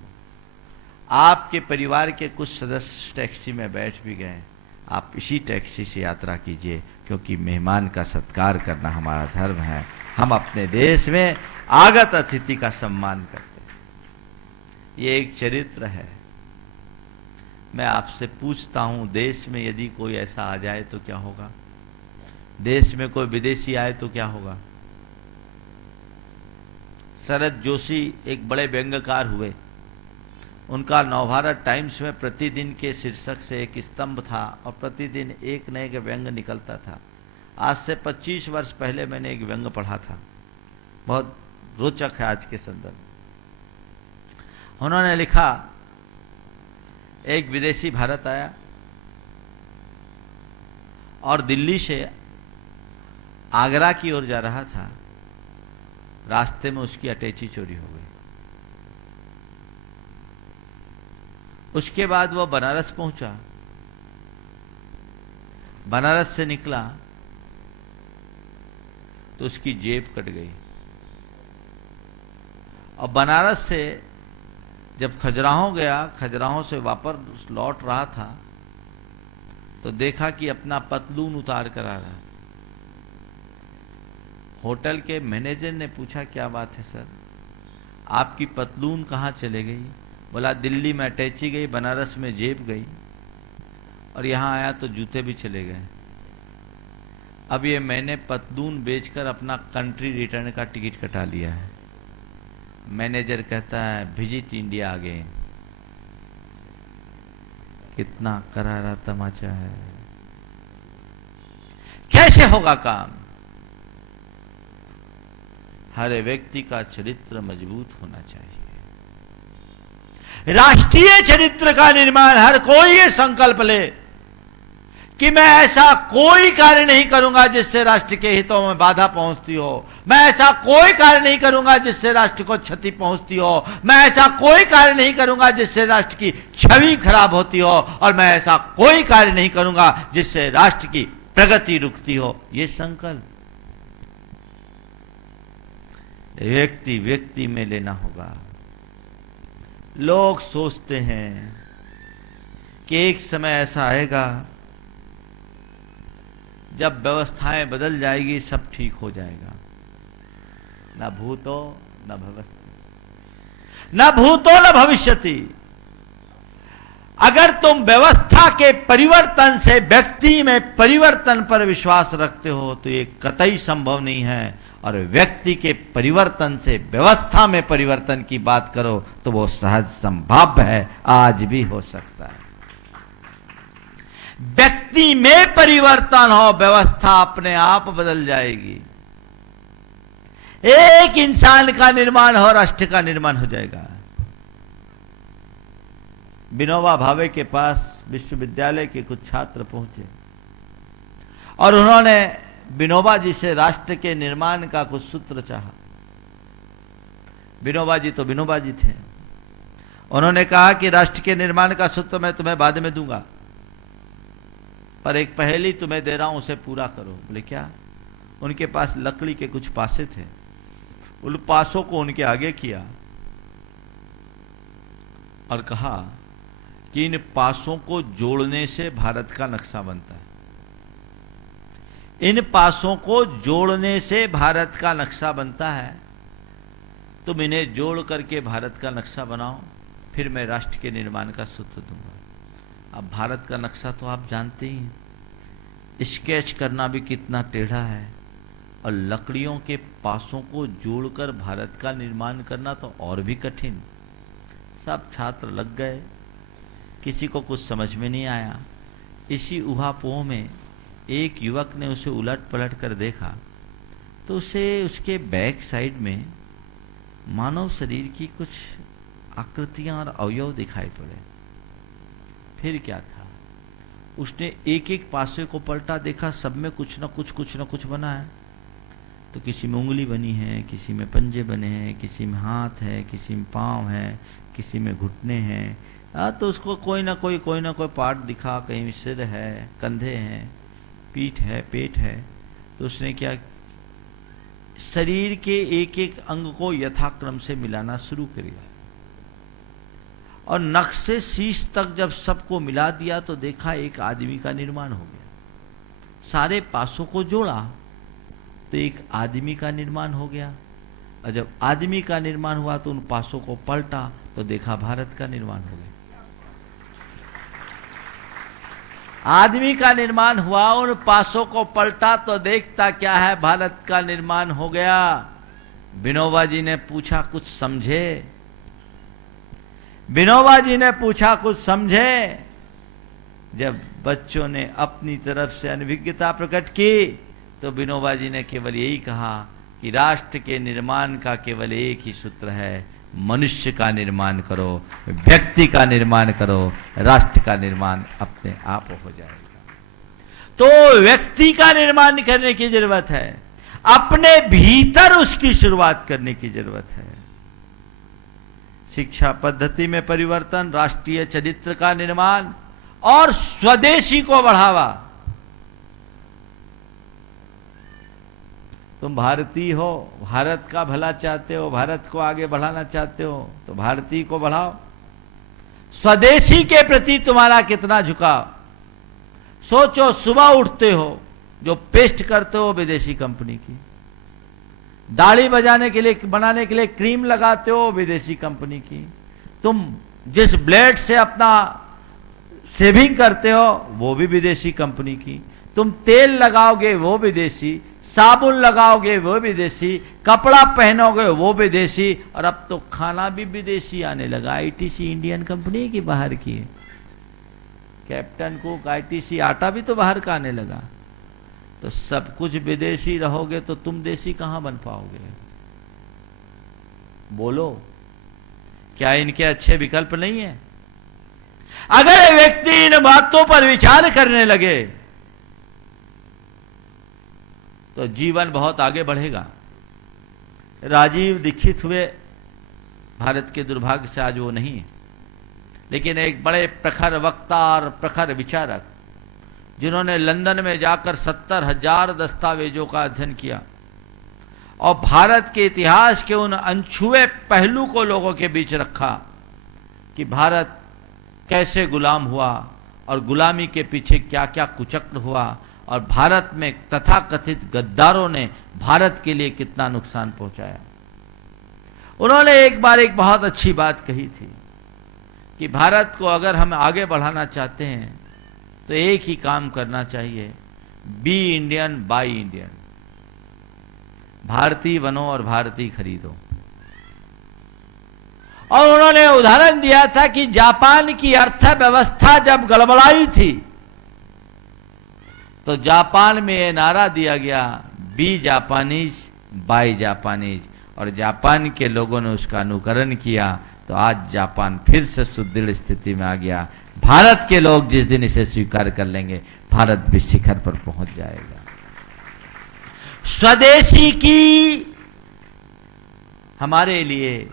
आपके परिवार के कुछ सदस्य टैक्सी में बैठ भी गए, आप इसी टैक्सी से यात्रा कीजिए, क्योंकि मेहमान का सत्कार करना हमारा धर्म है। हम अपने देश में आगत अतिथि का सम्मान करते हैं। ये एक चरित्र है। मैं आपसे पूछता हूं, देश में यदि कोई ऐसा आ जाए तो क्या होगा? देश में कोई विदेशी आए तो क्या होगा? शरद जोशी एक बड़े व्यंग्यकार हुए। उनका नवभारत टाइम्स में प्रतिदिन के शीर्षक से एक स्तंभ था और प्रतिदिन एक नए का व्यंग्य निकलता था। आज से 25 वर्ष पहले मैंने एक व्यंग्य पढ़ा था, बहुत रोचक है आज के संदर्भ। उन्होंने लिखा, एक विदेशी भारत आया और दिल्ली से आगरा की ओर जा रहा था। रास्ते में उसकी अटैची चोरी हो गई। उसके बाद वह बनारस पहुंचा। बनारस से निकला तो उसकी जेब कट गई। और बनारस से जब खजुराहो गया, खजुराहो से वापस लौट रहा था तो देखा कि अपना पतलून उतार कर आ रहा। होटल के मैनेजर ने पूछा क्या बात है सर, आपकी पतलून कहाँ चले गई? बोला दिल्ली में अटैची गई, बनारस में जेब गई और यहाँ आया तो जूते भी चले गए। अब ये मैंने पतलून बेचकर अपना कंट्री रिटर्न का टिकट कटा लिया है। मैनेजर कहता है विजिट इंडिया अगेन। कितना करारा तमाचा है। कैसे होगा काम? हर व्यक्ति का चरित्र मजबूत होना चाहिए। राष्ट्रीय चरित्र का निर्माण, हर कोई ये संकल्प ले कि मैं ऐसा कोई कार्य नहीं करूंगा जिससे राष्ट्र के हितों में बाधा पहुंचती हो। मैं ऐसा कोई कार्य नहीं करूंगा जिससे राष्ट्र को क्षति पहुंचती हो। मैं ऐसा कोई कार्य नहीं करूंगा जिससे राष्ट्र की छवि खराब होती हो। और मैं ऐसा कोई कार्य नहीं करूंगा जिससे राष्ट्र की प्रगति रुकती हो। ये संकल्प व्यक्ति व्यक्ति में लेना होगा। लोग सोचते हैं कि एक समय ऐसा आएगा जब व्यवस्थाएं बदल जाएगी सब ठीक हो जाएगा। न भूतो न भवस्ति न भूतो न भविष्यति। अगर तुम व्यवस्था के परिवर्तन से व्यक्ति में परिवर्तन पर विश्वास रखते हो तो ये कतई संभव नहीं है, और व्यक्ति के परिवर्तन से व्यवस्था में परिवर्तन की बात करो तो वो सहज संभव है, आज भी हो सकता है। व्यक्ति में परिवर्तन हो, व्यवस्था अपने आप बदल जाएगी। एक इंसान का निर्माण हो, राष्ट्र का निर्माण हो जाएगा। विनोबा भावे के पास विश्वविद्यालय के कुछ छात्र पहुंचे और उन्होंने विनोबा जी से राष्ट्र के निर्माण का कुछ सूत्र चाहा। विनोबा जी तो विनोबा जी थे। उन्होंने कहा कि राष्ट्र के निर्माण का सूत्र मैं तुम्हें बाद में दूंगा, पर एक पहेली तुम्हें दे रहा हूं, उसे पूरा करो। बोले क्या? उनके पास लकड़ी के कुछ पासे थे, उन पासों को उनके आगे किया और कहा कि इन पासों को जोड़ने से भारत का नक्शा बनता है। इन पासों को जोड़ने से भारत का नक्शा बनता है, तुम इन्हें जोड़ करके भारत का नक्शा बनाओ, फिर मैं राष्ट्र के निर्माण का सूत्र दूंगा। अब भारत का नक्शा तो आप जानते ही हैं, स्केच करना भी कितना टेढ़ा है, और लकड़ियों के पासों को जोड़कर भारत का निर्माण करना तो और भी कठिन। सब छात्र लग गए, किसी को कुछ समझ में नहीं आया। इसी उहापोह में एक युवक ने उसे उलट पलट कर देखा तो उसे उसके बैक साइड में मानव शरीर की कुछ आकृतियां और अवयव दिखाई पड़े। फिर क्या था, उसने एक एक पासे को पलटा, देखा सब में कुछ न कुछ बना है। तो किसी में उंगली बनी है, किसी में पंजे बने हैं, किसी में हाथ है, किसी में पाँव है, किसी में घुटने हैं। तो उसको कोई ना कोई पार्ट दिखा, कहीं सिर है, कंधे हैं, पीठ है, पेट है। तो उसने क्या, शरीर के एक एक अंग को यथाक्रम से मिलाना शुरू कर दिया, और नख से शीश तक जब सबको मिला दिया तो देखा एक आदमी का निर्माण हो गया। सारे पासों को जोड़ा तो एक आदमी का निर्माण हो गया, और जब आदमी का निर्माण हुआ तो उन पासों को पलटा तो देखा भारत का निर्माण हो गया। आदमी का निर्माण हुआ, उन पासों को पलटा तो देखता क्या है, भारत का निर्माण हो गया। विनोबा जी ने पूछा कुछ समझे? विनोबा जी ने पूछा कुछ समझे? जब बच्चों ने अपनी तरफ से अनभिज्ञता प्रकट की तो विनोबा जी ने केवल यही कहा कि राष्ट्र के निर्माण का केवल एक ही सूत्र है, मनुष्य का निर्माण करो, व्यक्ति का निर्माण करो, राष्ट्र का निर्माण अपने आप हो जाएगा। तो व्यक्ति का निर्माण करने की जरूरत है, अपने भीतर उसकी शुरुआत करने की जरूरत है। शिक्षा पद्धति में परिवर्तन, राष्ट्रीय चरित्र का निर्माण और स्वदेशी को बढ़ावा। तुम भारतीय हो, भारत का भला चाहते हो, भारत को आगे बढ़ाना चाहते हो, तो भारतीय को बढ़ाओ। स्वदेशी के प्रति तुम्हारा कितना झुकाव। सोचो, सुबह उठते हो, जो पेस्ट करते हो विदेशी कंपनी की, दाढ़ी बनाने के लिए क्रीम लगाते हो विदेशी कंपनी की, तुम जिस ब्लेड से अपना शेविंग करते हो वो भी विदेशी कंपनी की, तुम तेल लगाओगे वो विदेशी, साबुन लगाओगे वो विदेशी, कपड़ा पहनोगे वो विदेशी, और अब तो खाना भी विदेशी आने लगा। आईटीसी इंडियन कंपनी की बाहर की है, कैप्टन कुक, आईटीसी आटा भी तो बाहर का आने लगा। तो सब कुछ विदेशी रहोगे तो तुम देशी कहां बन पाओगे? बोलो, क्या इनके अच्छे विकल्प नहीं है? अगर व्यक्ति इन बातों पर विचार करने लगे तो जीवन बहुत आगे बढ़ेगा। राजीव दीक्षित हुए, भारत के दुर्भाग्य से आज वो नहीं है, लेकिन एक बड़े प्रखर वक्ता और प्रखर विचारक, जिन्होंने लंदन में जाकर 70,000 दस्तावेजों का अध्ययन किया और भारत के इतिहास के उन अनछुए पहलू को लोगों के बीच रखा कि भारत कैसे गुलाम हुआ और गुलामी के पीछे क्या क्या कुचक्र हुआ और भारत में तथाकथित गद्दारों ने भारत के लिए कितना नुकसान पहुंचाया। उन्होंने एक बार एक बहुत अच्छी बात कही थी कि भारत को अगर हम आगे बढ़ाना चाहते हैं तो एक ही काम करना चाहिए, बी इंडियन बाई इंडियन। भारतीय बनो और भारतीय खरीदो। और उन्होंने उदाहरण दिया था कि जापान की अर्थव्यवस्था जब गड़बड़ाई थी तो जापान में यह नारा दिया गया, बी जापानीज बाई जापानीज, और जापान के लोगों ने उसका अनुकरण किया तो आज जापान फिर से सुदृढ़ स्थिति में आ गया। भारत के लोग जिस दिन इसे स्वीकार कर लेंगे, भारत भी शिखर पर पहुंच जाएगा। स्वदेशी की हमारे लिए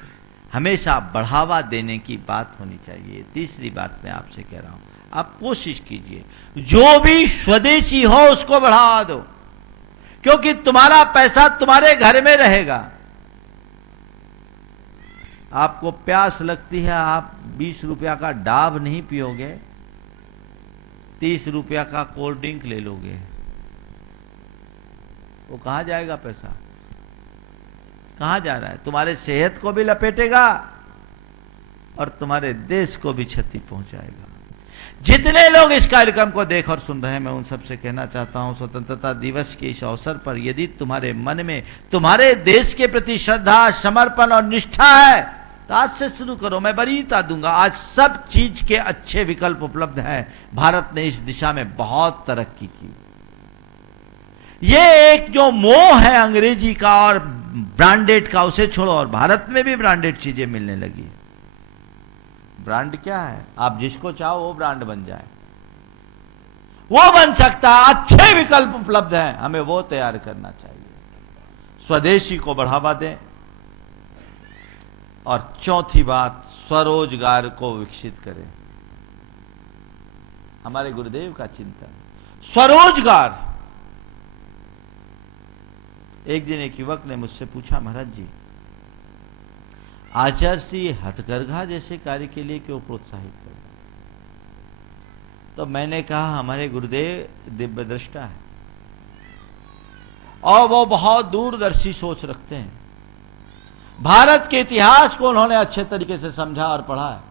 हमेशा बढ़ावा देने की बात होनी चाहिए। तीसरी बात मैं आपसे कह रहा हूं, आप कोशिश कीजिए जो भी स्वदेशी हो उसको बढ़ावा दो, क्योंकि तुम्हारा पैसा तुम्हारे घर में रहेगा। आपको प्यास लगती है, आप 20 रुपया का डाब नहीं पियोगे, 30 रुपया का कोल्ड ड्रिंक ले लोगे। वो कहां जाएगा पैसा? कहां जा रहा है? तुम्हारे सेहत को भी लपेटेगा और तुम्हारे देश को भी क्षति पहुंचाएगा। जितने लोग इस कार्यक्रम को देख और सुन रहे हैं, मैं उन सबसे कहना चाहता हूं, स्वतंत्रता दिवस के इस अवसर पर यदि तुम्हारे मन में तुम्हारे देश के प्रति श्रद्धा, समर्पण और निष्ठा है तो आज से शुरू करो। मैं वरीयता दूंगा, आज सब चीज के अच्छे विकल्प उपलब्ध हैं। भारत ने इस दिशा में बहुत तरक्की की। ये एक जो मोह है अंग्रेजी का और ब्रांडेड का, उसे छोड़ो, और भारत में भी ब्रांडेड चीजें मिलने लगी। ब्रांड क्या है? आप जिसको चाहो वो ब्रांड बन जाए, वो बन सकता है। अच्छे विकल्प उपलब्ध हैं, हमें वो तैयार करना चाहिए। स्वदेशी को बढ़ावा दें। और चौथी बात, स्वरोजगार को विकसित करें। हमारे गुरुदेव का चिंतन स्वरोजगार। एक दिन एक युवक ने मुझसे पूछा, महाराज जी आचार्य से ये हथकरघा जैसे कार्य के लिए क्यों प्रोत्साहित कर? तो मैंने कहा, हमारे गुरुदेव दिव्य दृष्टा है और वो बहुत दूरदर्शी सोच रखते हैं। भारत के इतिहास को उन्होंने अच्छे तरीके से समझा और पढ़ा है।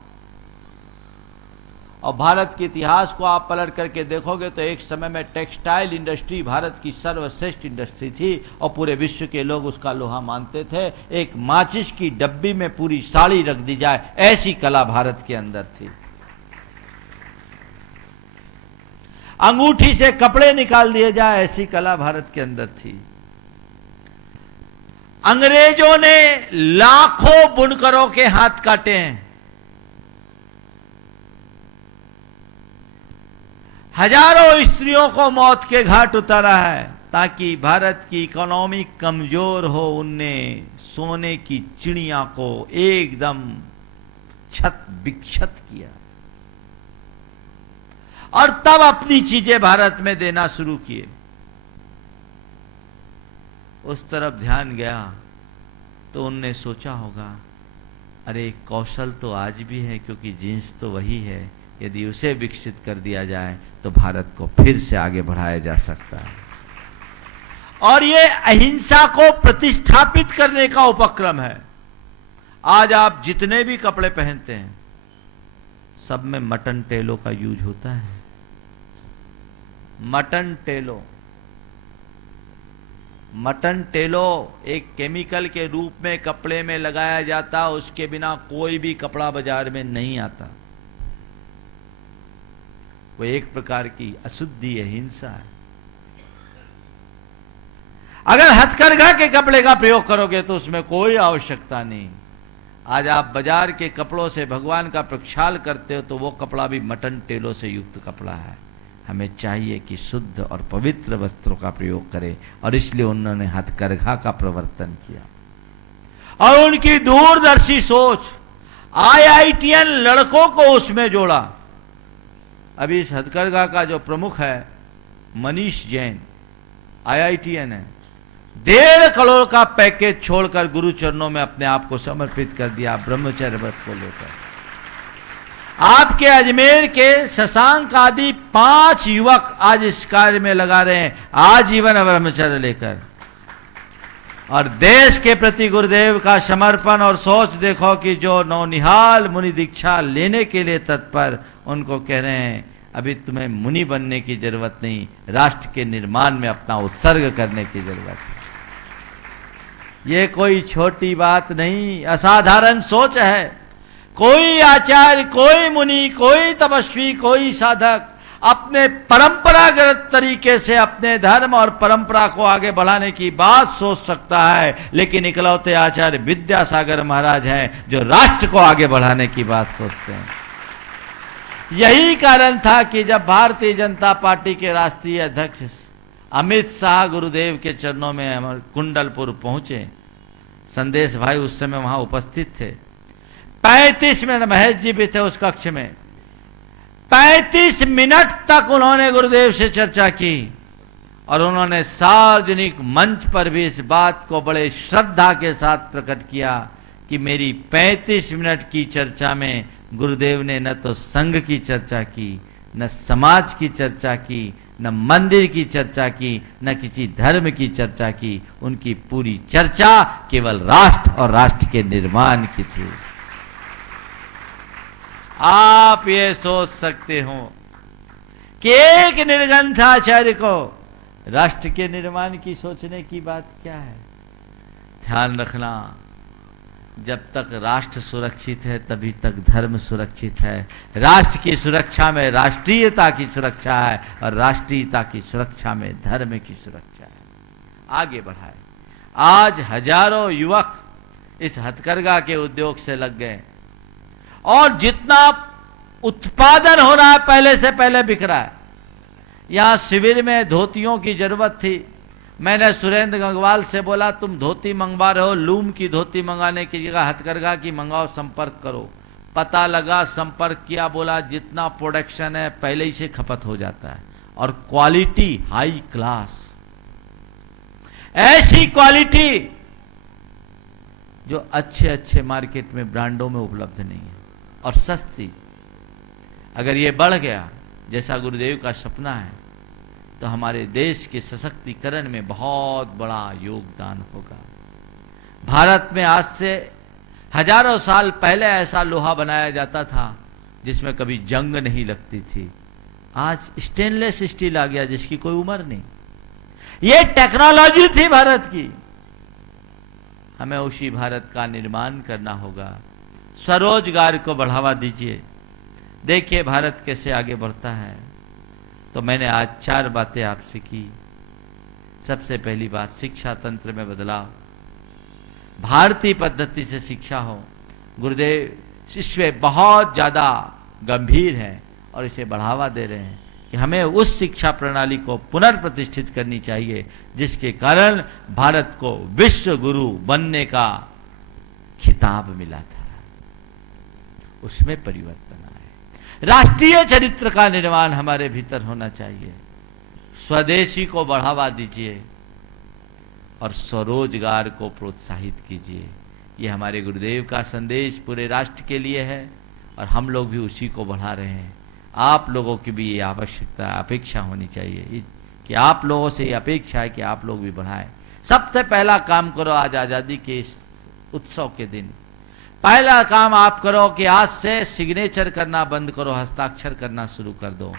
और भारत के इतिहास को आप पलट करके देखोगे तो एक समय में टेक्सटाइल इंडस्ट्री भारत की सर्वश्रेष्ठ इंडस्ट्री थी और पूरे विश्व के लोग उसका लोहा मानते थे। एक माचिस की डब्बी में पूरी साड़ी रख दी जाए, ऐसी कला भारत के अंदर थी। अंगूठी से कपड़े निकाल दिए जाए, ऐसी कला भारत के अंदर थी। अंग्रेजों ने लाखों बुनकरों के हाथ काटे हैं, हजारों स्त्रियों को मौत के घाट उतारा है, ताकि भारत की इकोनॉमी कमजोर हो। उनने सोने की चिड़िया को एकदम छत विक्षत किया और तब अपनी चीजें भारत में देना शुरू किए। उस तरफ ध्यान गया तो उनने सोचा होगा, अरे कौशल तो आज भी है, क्योंकि जींस तो वही है, यदि उसे विकसित कर दिया जाए तो भारत को फिर से आगे बढ़ाया जा सकता है। और ये अहिंसा को प्रतिष्ठापित करने का उपक्रम है। आज आप जितने भी कपड़े पहनते हैं सब में मटन टेलों का यूज होता है। मटन टेलो, मटन टेलो एक केमिकल के रूप में कपड़े में लगाया जाता, उसके बिना कोई भी कपड़ा बाजार में नहीं आता। वो एक प्रकार की अशुद्धि है, हिंसा है। अगर हथकरघा के कपड़े का प्रयोग करोगे तो उसमें कोई आवश्यकता नहीं। आज आप बाजार के कपड़ों से भगवान का प्रक्षाल करते हो तो वो कपड़ा भी मटन टेलों से युक्त कपड़ा है। हमें चाहिए कि शुद्ध और पवित्र वस्त्रों का प्रयोग करें, और इसलिए उन्होंने हथकरघा का प्रवर्तन किया। और उनकी दूरदर्शी सोच, IITian लड़कों को उसमें जोड़ा। अभी इस हथकरघा का जो प्रमुख है मनीष जैन, IITian है, 1.5 करोड़ का पैकेज छोड़कर गुरु चरणों में अपने आप को समर्पित कर दिया ब्रह्मचर्य व्रत को लेकर। आपके अजमेर के शशांक आदि 5 युवक आज इस कार्य में लगा रहे हैं, आजीवन ब्रह्मचर्य लेकर। और देश के प्रति गुरुदेव का समर्पण और सोच देखो कि जो नौनिहाल मुनि दीक्षा लेने के लिए तत्पर, उनको कह रहे हैं अभी तुम्हें मुनि बनने की जरूरत नहीं, राष्ट्र के निर्माण में अपना उत्सर्ग करने की जरूरत है। ये कोई छोटी बात नहीं, असाधारण सोच है। कोई आचार्य, कोई मुनि, कोई तपस्वी, कोई साधक अपने परंपरागत तरीके से अपने धर्म और परंपरा को आगे बढ़ाने की बात सोच सकता है, लेकिन इकलौते आचार्य विद्यासागर महाराज हैं जो राष्ट्र को आगे बढ़ाने की बात सोचते हैं। यही कारण था कि जब भारतीय जनता पार्टी के राष्ट्रीय अध्यक्ष अमित शाह गुरुदेव के चरणों में कुंडलपुर पहुंचे, संदेश भाई उस समय वहां उपस्थित थे। 35 मिनट महेश जी भी थे उस कक्ष में। 35 मिनट तक उन्होंने गुरुदेव से चर्चा की और उन्होंने सार्वजनिक मंच पर भी इस बात को बड़े श्रद्धा के साथ प्रकट किया कि मेरी 35 मिनट की चर्चा में गुरुदेव ने न तो संघ की चर्चा की, न समाज की चर्चा की, न मंदिर की चर्चा की, न किसी धर्म की चर्चा की। उनकी पूरी चर्चा केवल राष्ट्र और राष्ट्र के निर्माण की थी। आप ये सोच सकते हो कि एक निर्ग्रंथ आचार्य को राष्ट्र के निर्माण की सोचने की बात क्या है। ध्यान रखना, जब तक राष्ट्र सुरक्षित है तभी तक धर्म सुरक्षित है। राष्ट्र की सुरक्षा में राष्ट्रीयता की सुरक्षा है और राष्ट्रीयता की सुरक्षा में धर्म की सुरक्षा है। आगे बढ़ाए। आज हजारों युवक इस हथकरघा के उद्योग से लग गए और जितना उत्पादन हो रहा है पहले से पहले बिक रहा है। यहां शिविर में धोतियों की जरूरत थी। मैंने सुरेंद्र गंगवाल से बोला तुम धोती मंगवा रहे हो, लूम की धोती मंगाने की जगह हथकरघा की मंगाओ, संपर्क करो। पता लगा, संपर्क किया, बोला जितना प्रोडक्शन है पहले ही से खपत हो जाता है और क्वालिटी हाई क्लास, ऐसी क्वालिटी जो अच्छे अच्छे मार्केट में ब्रांडों में उपलब्ध नहीं है और सस्ती। अगर ये बढ़ गया जैसा गुरुदेव का सपना है तो हमारे देश के सशक्तिकरण में बहुत बड़ा योगदान होगा। भारत में आज से हजारों साल पहले ऐसा लोहा बनाया जाता था जिसमें कभी जंग नहीं लगती थी। आज स्टेनलेस स्टील आ गया जिसकी कोई उम्र नहीं। ये टेक्नोलॉजी थी भारत की। हमें उसी भारत का निर्माण करना होगा। स्वरोजगार को बढ़ावा दीजिए। देखिए भारत कैसे आगे बढ़ता है। तो मैंने आज 4 बातें आपसे की। सबसे पहली बात, शिक्षा तंत्र में बदलाव, भारतीय पद्धति से शिक्षा हो। गुरुदेव इसमें बहुत ज़्यादा गंभीर हैं और इसे बढ़ावा दे रहे हैं कि हमें उस शिक्षा प्रणाली को पुनर्प्रतिष्ठित करनी चाहिए जिसके कारण भारत को विश्व गुरु बनने का खिताब मिला था। उसमें परिवर्तन आए। राष्ट्रीय चरित्र का निर्माण हमारे भीतर होना चाहिए। स्वदेशी को बढ़ावा दीजिए और स्वरोजगार को प्रोत्साहित कीजिए। ये हमारे गुरुदेव का संदेश पूरे राष्ट्र के लिए है और हम लोग भी उसी को बढ़ा रहे हैं। आप लोगों की भी ये आवश्यकता, अपेक्षा होनी चाहिए कि आप लोगों से ये अपेक्षा है कि आप लोग भी बढ़ाएं। सबसे पहला काम करो आज आज़ादी के इस उत्सव के दिन, पहला काम आप करो कि आज से सिग्नेचर करना बंद करो, हस्ताक्षर करना शुरू कर दो।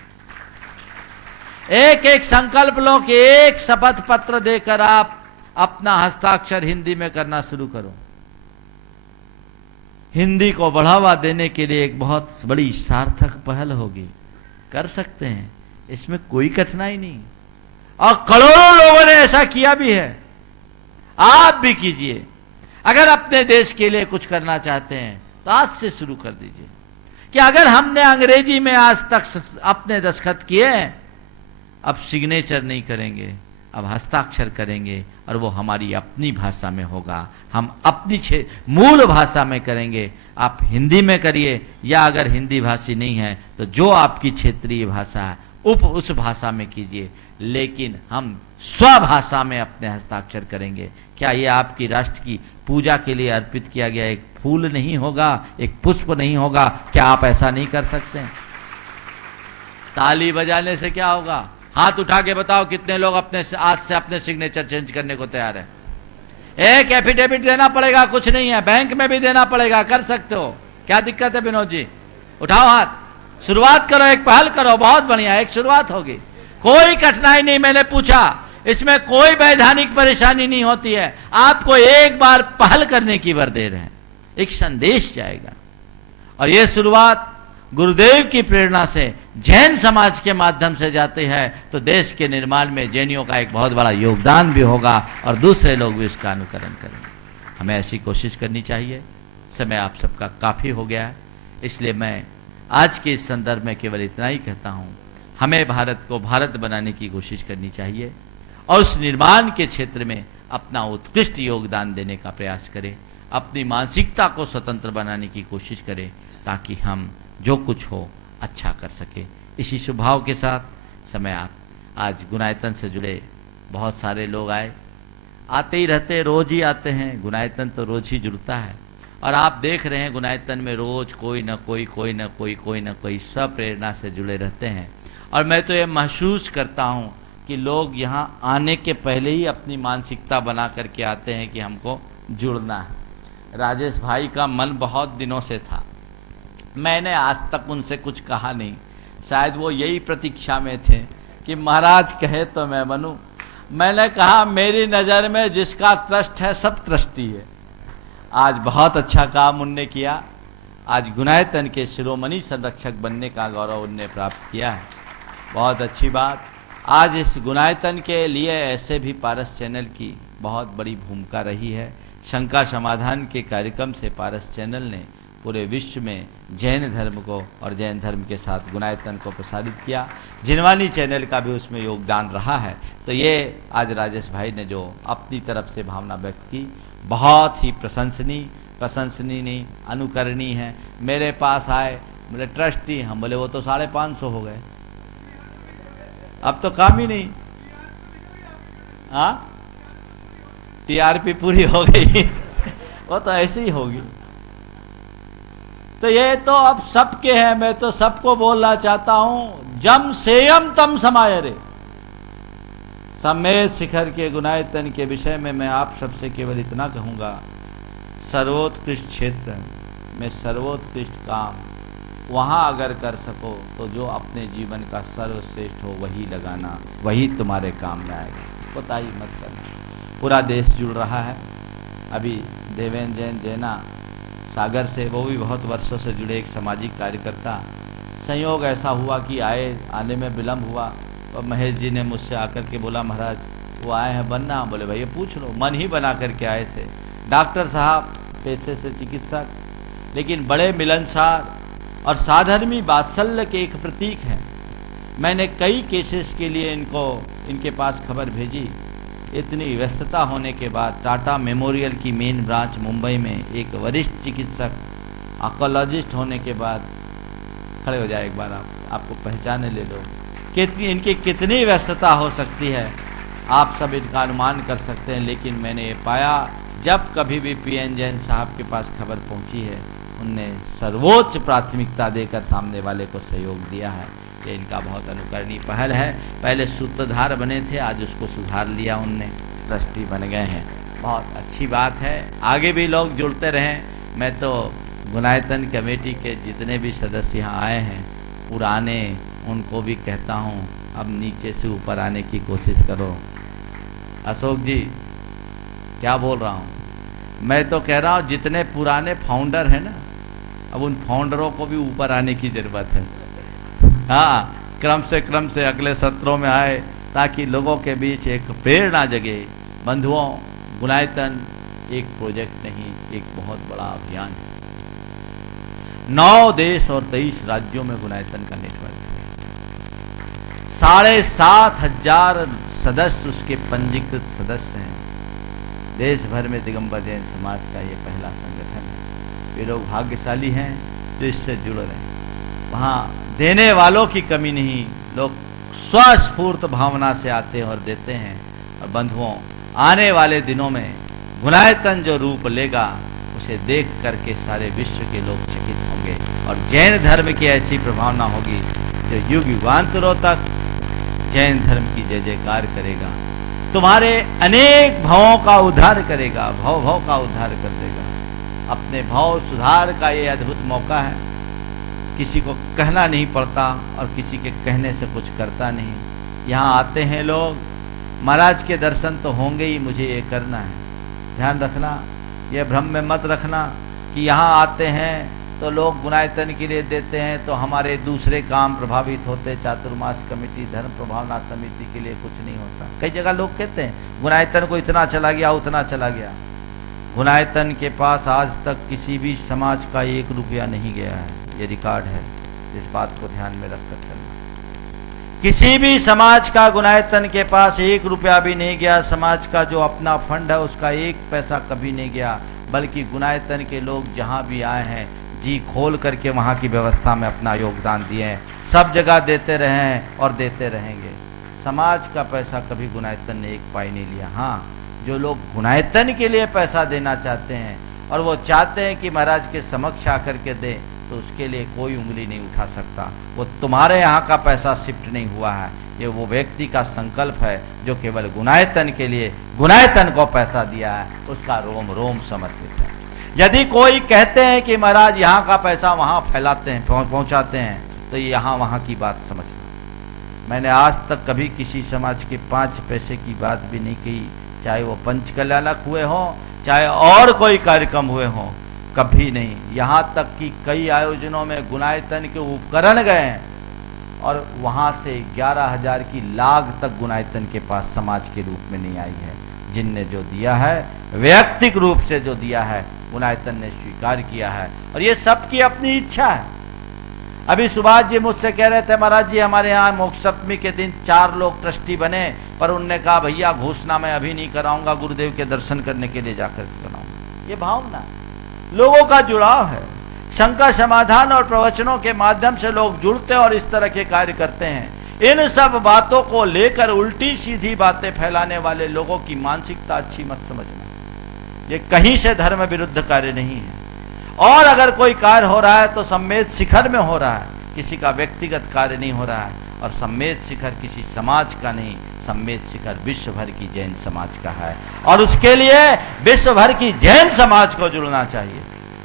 एक एक संकल्प लो कि एक शपथ पत्र देकर आप अपना हस्ताक्षर हिंदी में करना शुरू करो। हिंदी को बढ़ावा देने के लिए एक बहुत बड़ी सार्थक पहल होगी। कर सकते हैं, इसमें कोई कठिनाई नहीं और करोड़ों लोगों ने ऐसा किया भी है। आप भी कीजिए। अगर अपने देश के लिए कुछ करना चाहते हैं तो आज से शुरू कर दीजिए कि अगर हमने अंग्रेजी में आज तक अपने दस्तखत किए, अब सिग्नेचर नहीं करेंगे, अब हस्ताक्षर करेंगे और वो हमारी अपनी भाषा में होगा। हम अपनी मूल भाषा में करेंगे। आप हिंदी में करिए या अगर हिंदी भाषी नहीं है तो जो आपकी क्षेत्रीय भाषा है उस भाषा में कीजिए, लेकिन हम स्वभाषा में अपने हस्ताक्षर करेंगे। क्या ये आपकी राष्ट्र की पूजा के लिए अर्पित किया गया एक फूल नहीं होगा, एक पुष्प नहीं होगा, क्या आप ऐसा नहीं कर सकते हैं? ताली बजाने से क्या होगा? हाथ उठा के बताओ कितने लोग अपने आज से अपने सिग्नेचर चेंज करने को तैयार हैं? एक एफिडेविट देना पड़ेगा, कुछ नहीं है, बैंक में भी देना पड़ेगा, कर सकते हो, क्या दिक्कत है विनोद जी? उठाओ हाथ, शुरुआत करो, एक पहल करो, बहुत बढ़िया, एक शुरुआत होगी, कोई कठिनाई नहीं। मैंने पूछा, इसमें कोई वैधानिक परेशानी नहीं होती है, आपको एक बार पहल करने की वर दे रहे हैं, एक संदेश जाएगा। और यह शुरुआत गुरुदेव की प्रेरणा से जैन समाज के माध्यम से जाती है तो देश के निर्माण में जैनियों का एक बहुत बड़ा योगदान भी होगा और दूसरे लोग भी उसका अनुकरण करेंगे। हमें ऐसी कोशिश करनी चाहिए। समय आप सबका काफ़ी हो गया है, इसलिए मैं आज के इस संदर्भ में केवल इतना ही कहता हूँ, हमें भारत को भारत बनाने की कोशिश करनी चाहिए और उस निर्माण के क्षेत्र में अपना उत्कृष्ट योगदान देने का प्रयास करें, अपनी मानसिकता को स्वतंत्र बनाने की कोशिश करें ताकि हम जो कुछ हो अच्छा कर सके। इसी स्वभाव के साथ समय आप आज गुणायतन से जुड़े बहुत सारे लोग आए, आते ही रहते, रोज ही आते हैं, गुणायतन तो रोज ही जुड़ता है और आप देख रहे हैं गुणायतन में रोज कोई न कोई सब प्रेरणा से जुड़े रहते हैं। और मैं तो ये महसूस करता हूँ कि लोग यहाँ आने के पहले ही अपनी मानसिकता बना करके आते हैं कि हमको जुड़ना है। राजेश भाई का मन बहुत दिनों से था, मैंने आज तक उनसे कुछ कहा नहीं, शायद वो यही प्रतीक्षा में थे कि महाराज कहे तो मैं बनूं। मैंने कहा मेरी नज़र में जिसका ट्रस्ट है सब ट्रस्टी है। आज बहुत अच्छा काम उनने किया, आज गुणायतन के शिरोमणि संरक्षक बनने का गौरव उनने प्राप्त किया है, बहुत अच्छी बात। आज इस गुणायतन के लिए ऐसे भी पारस चैनल की बहुत बड़ी भूमिका रही है। शंका समाधान के कार्यक्रम से पारस चैनल ने पूरे विश्व में जैन धर्म को और जैन धर्म के साथ गुणायतन को प्रसारित किया। जिनवानी चैनल का भी उसमें योगदान रहा है। तो ये आज राजेश भाई ने जो अपनी तरफ से भावना व्यक्त की, बहुत ही प्रशंसनीय नहीं, अनुकरणीय है। मेरे पास आए, मेरे ट्रस्टी, हम बोले वो तो 550 हो गए, अब तो काम ही नहीं। हाँ, टीआरपी पूरी हो गई वो तो ऐसे ही होगी। तो ये तो अब सबके हैं, मैं तो सबको बोलना चाहता हूं, जम सेयम तम समायरे। सम्मेद शिखर के गुणायतन के विषय में मैं आप सबसे केवल इतना कहूंगा, सर्वोत्कृष्ट क्षेत्र में सर्वोत्कृष्ट काम वहां अगर कर सको तो जो अपने जीवन का सर्वश्रेष्ठ हो वही लगाना, वही तुम्हारे काम में आएगा। कोताही मत करना। पूरा देश जुड़ रहा है। अभी देवेंद्र जैन जैना सागर से, वो भी बहुत वर्षों से जुड़े एक सामाजिक कार्यकर्ता, संयोग ऐसा हुआ कि आने में विलम्ब हुआ और महेश जी ने मुझसे आकर के बोला, महाराज वो आए हैं बनना। बोले भैया पूछ लो, मन ही बना करके आए थे। डॉक्टर साहब पेशे से चिकित्सक, लेकिन बड़े मिलनसार और साधर्मी वात्सल्य के एक प्रतीक हैं। मैंने कई केसेस के लिए इनके पास खबर भेजी। इतनी व्यस्तता होने के बाद टाटा मेमोरियल की मेन ब्रांच मुंबई में एक वरिष्ठ चिकित्सक ऑन्कोलॉजिस्ट होने के बाद, खड़े हो जाए एक बार, आपको पहचाने ले लो इनकी कितनी व्यस्तता हो सकती है, आप सब इनका अनुमान कर सकते हैं। लेकिन मैंने ये पाया, जब कभी भी पीएन जैन साहब के पास खबर पहुंची है, उनने सर्वोच्च प्राथमिकता देकर सामने वाले को सहयोग दिया है। ये इनका बहुत अनुकरणीय पहल है। पहले सूत्रधार बने थे, आज उसको सुधार लिया उनने, ट्रस्टी बन गए हैं, बहुत अच्छी बात है। आगे भी लोग जुड़ते रहें। मैं तो गुणायतन कमेटी के जितने भी सदस्य यहाँ आए हैं पुराने, उनको भी कहता हूँ अब नीचे से ऊपर आने की कोशिश करो। अशोक जी क्या बोल रहा हूँ, मैं तो कह रहा हूँ जितने पुराने फाउंडर हैं ना, अब उन फाउंडरों को भी ऊपर आने की ज़रूरत है। हाँ, क्रम से अगले सत्रों में आए ताकि लोगों के बीच एक प्रेरणा जगे। बंधुओं, गुणायतन एक प्रोजेक्ट नहीं, एक बहुत बड़ा अभियान है। 9 देश और 23 राज्यों में गुणायतन का नेटवर्क है। 7,500 सदस्य उसके पंजीकृत सदस्य हैं। देश भर में दिगंबर जैन समाज का ये पहला संगठन है। ये लोग भाग्यशाली हैं जो इससे जुड़ रहे हैं। वहाँ देने वालों की कमी नहीं, लोग स्वस्फूर्त भावना से आते हैं और देते हैं। और बंधुओं, आने वाले दिनों में गुणायतन जो रूप लेगा, उसे जिसे देख करके सारे विश्व के लोग चकित होंगे और जैन धर्म की ऐसी प्रभावना होगी जो युग युगांतरों तक जैन धर्म की जय जयकार करेगा, तुम्हारे अनेक भावों का उद्धार करेगा, भाव भाव का उद्धार कर देगा। अपने भाव सुधार का ये अद्भुत मौका है। किसी को कहना नहीं पड़ता और किसी के कहने से कुछ करता नहीं। यहाँ आते हैं लोग, महाराज के दर्शन तो होंगे ही, मुझे ये करना है। ध्यान रखना, ये भ्रम में मत रखना कि यहाँ आते हैं तो लोग गुणायतन के लिए देते हैं तो हमारे दूसरे काम प्रभावित होते। चातुर्मास कमेटी, धर्म प्रभावना समिति के लिए कुछ नहीं होता। कई जगह लोग कहते हैं गुणायतन को इतना चला गया, उतना चला गया। गुणायतन के पास आज तक किसी भी समाज का 1 रुपया नहीं गया है, ये रिकॉर्ड है। इस बात को ध्यान में रखकर चलना। किसी भी समाज का गुणायतन के पास 1 रुपया भी नहीं गया। समाज का जो अपना फंड है उसका 1 पैसा कभी नहीं गया, बल्कि गुणायतन के लोग जहाँ भी आए हैं जी खोल करके वहाँ की व्यवस्था में अपना योगदान दिए हैं। सब जगह देते रहे हैं और देते रहेंगे। समाज का पैसा कभी गुणायतन ने 1 पाई नहीं लिया। हाँ, जो लोग गुणायतन के लिए पैसा देना चाहते हैं और वो चाहते हैं कि महाराज के समक्ष आकर के दें, तो उसके लिए कोई उंगली नहीं उठा सकता। वो तुम्हारे यहाँ का पैसा शिफ्ट नहीं हुआ है, ये वो व्यक्ति का संकल्प है जो केवल गुणायतन के लिए गुणायतन को पैसा दिया है, उसका रोम रोम समर्पित है। यदि कोई कहते हैं कि महाराज यहाँ का पैसा वहाँ फैलाते हैं, पहुँचाते हैं, तो ये यहाँ वहाँ की बात समझना। मैंने आज तक कभी किसी समाज के 5 पैसे की बात भी नहीं की, चाहे वो पंच कल्याणक हुए हों, चाहे और कोई कार्यक्रम हुए हों, कभी नहीं। यहाँ तक कि कई आयोजनों में गुणायतन के उपकरण गए हैं और वहाँ से 11,000 की लाग तक गुणायतन के पास समाज के रूप में नहीं आई है। जिनने जो दिया है, वैयक्तिक रूप से जो दिया है, गुणायतन ने स्वीकार किया है और ये सबकी अपनी इच्छा है। अभी सुभाष जी मुझसे कह रहे थे, महाराज जी हमारे यहाँ मोक्ष सप्तमी के दिन 4 लोग ट्रस्टी बने, पर उनने कहा भैया घोषणा मैं अभी नहीं कराऊंगा, गुरुदेव के दर्शन करने के लिए जाकर कराऊंगा। ये भावना, लोगों का जुड़ाव है। शंका समाधान और प्रवचनों के माध्यम से लोग जुड़ते और इस तरह के कार्य करते हैं। इन सब बातों को लेकर उल्टी सीधी बातें फैलाने वाले लोगों की मानसिकता अच्छी मत समझना। ये कहीं से धर्म विरुद्ध कार्य नहीं है। और अगर कोई कार्य हो रहा है तो सम्मेद शिखर में हो रहा है, किसी का व्यक्तिगत कार्य नहीं हो रहा है। और सम्मेद शिखर किसी समाज का नहीं, सम्मेद शिखर विश्व भर की जैन समाज का है और उसके लिए विश्व भर की जैन समाज को जुड़ना चाहिए।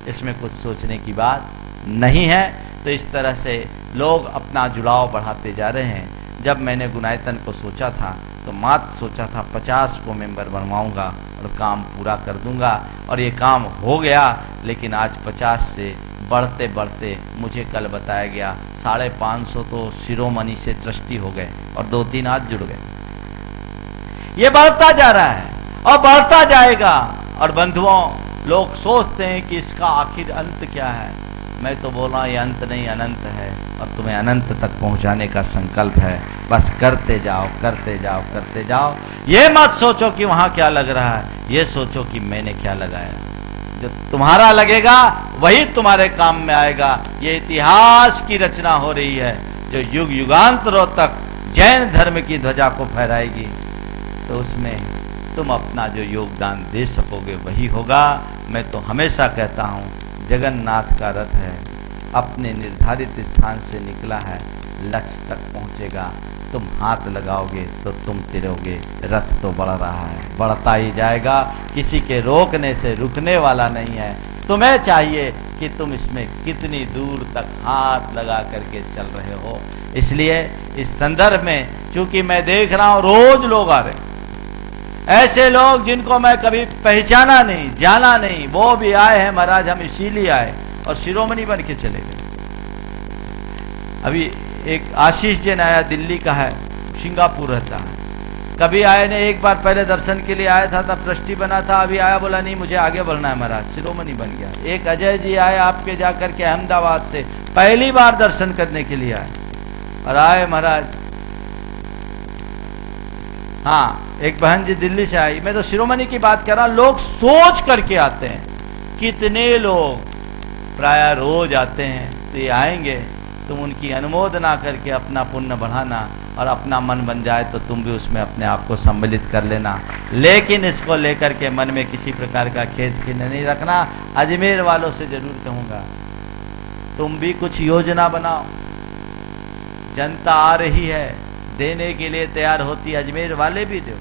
इसमें कुछ सोचने की बात नहीं है। तो इस तरह से लोग अपना जुड़ाव बढ़ाते जा रहे हैं। जब मैंने गुणायतन को सोचा था तो मात्र सोचा था 50 को मेंबर बनवाऊंगा और काम पूरा कर दूंगा, और ये काम हो गया। लेकिन आज 50 से बढ़ते बढ़ते मुझे कल बताया गया 550 तो शिरोमणि से ट्रस्टी हो गए और 2-3 आज जुड़ गए। ये बढ़ता जा रहा है और बढ़ता जाएगा। और बंधुओं, लोग सोचते हैं कि इसका आखिर अंत क्या है। मैं तो बोला ये अंत नहीं, अनंत है और तुम्हें अनंत तक पहुंचाने का संकल्प है। बस करते जाओ, करते जाओ, करते जाओ। ये मत सोचो कि वहां क्या लग रहा है, ये सोचो कि मैंने क्या लगाया। जो तुम्हारा लगेगा वही तुम्हारे काम में आएगा। ये इतिहास की रचना हो रही है जो युग युगांतरों तक जैन धर्म की ध्वजा को फहराएगी। तो उसमें तुम अपना जो योगदान दे सकोगे वही होगा। मैं तो हमेशा कहता हूँ, जगन्नाथ का रथ है, अपने निर्धारित स्थान से निकला है, लक्ष्य तक पहुँचेगा। तुम हाथ लगाओगे तो तुम तिरोगे। रथ तो बढ़ रहा है, बढ़ता ही जाएगा, किसी के रोकने से रुकने वाला नहीं है। तुम्हें चाहिए कि तुम इसमें कितनी दूर तक हाथ लगा करके चल रहे हो। इसलिए इस संदर्भ में चूंकि मैं देख रहा हूँ रोज लोग आ रहे, ऐसे लोग जिनको मैं कभी पहचाना नहीं, जाना नहीं, वो भी आए हैं महाराज हम इसीलिए आए, और शिरोमणि बन के चले गए। अभी एक आशीष जैन आया, दिल्ली का है, सिंगापुर रहता है। कभी आए ने एक बार पहले दर्शन के लिए आया था, तब ट्रस्टी बना था। अभी आया, बोला नहीं मुझे आगे बढ़ना है महाराज, शिरोमणि बन गया। एक अजय जी आए आपके जाकर के अहमदाबाद से, पहली बार दर्शन करने के लिए आए और आए महाराज। हाँ, एक बहन जी दिल्ली से आई। मैं तो शिरोमणि की बात कर रहा हूं, लोग सोच करके आते हैं। कितने लोग प्राय रोज आते हैं, तो ये आएंगे, तुम उनकी अनुमोदना करके अपना पुण्य बढ़ाना। और अपना मन बन जाए तो तुम भी उसमें अपने आप को सम्मिलित कर लेना, लेकिन इसको लेकर के मन में किसी प्रकार का खेद खिन्न नहीं रखना। अजमेर वालों से जरूर कहूँगा, तुम भी कुछ योजना बनाओ। जनता आ रही है, देने के लिए तैयार होती है, अजमेर वाले भी दो।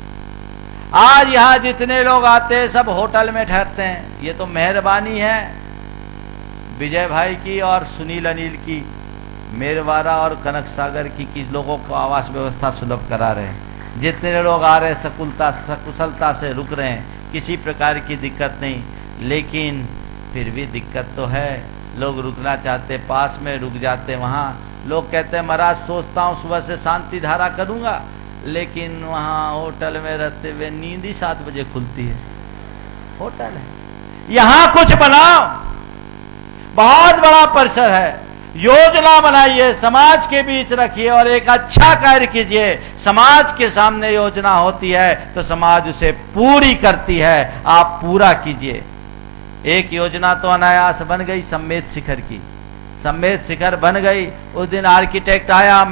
आज यहाँ जितने लोग आते हैं सब होटल में ठहरते हैं, ये तो मेहरबानी है विजय भाई की और सुनील अनिल की, मेरवाड़ा और कनक सागर की, किस लोगों को आवास व्यवस्था सुलभ करा रहे हैं। जितने लोग आ रहे हैं सकुशलता से रुक रहे हैं, किसी प्रकार की दिक्कत नहीं। लेकिन फिर भी दिक्कत तो है, लोग रुकना चाहते, पास में रुक जाते। वहाँ लोग कहते हैं महाराज सोचता हूँ सुबह से शांति धारा करूँगा, लेकिन वहाँ होटल में रहते हुए नींद ही 7 बजे खुलती है। होटल है, यहाँ कुछ बनाओ, बहुत बड़ा परिसर है, योजना बनाइए, समाज के बीच रखिए और एक अच्छा कार्य कीजिए। समाज के सामने योजना होती है तो समाज उसे पूरी करती है, आप पूरा कीजिए। एक योजना तो अनायास बन गई सम्मेद शिखर की, सम्मेद शिखर बन गई। उस दिन आर्किटेक्ट आया,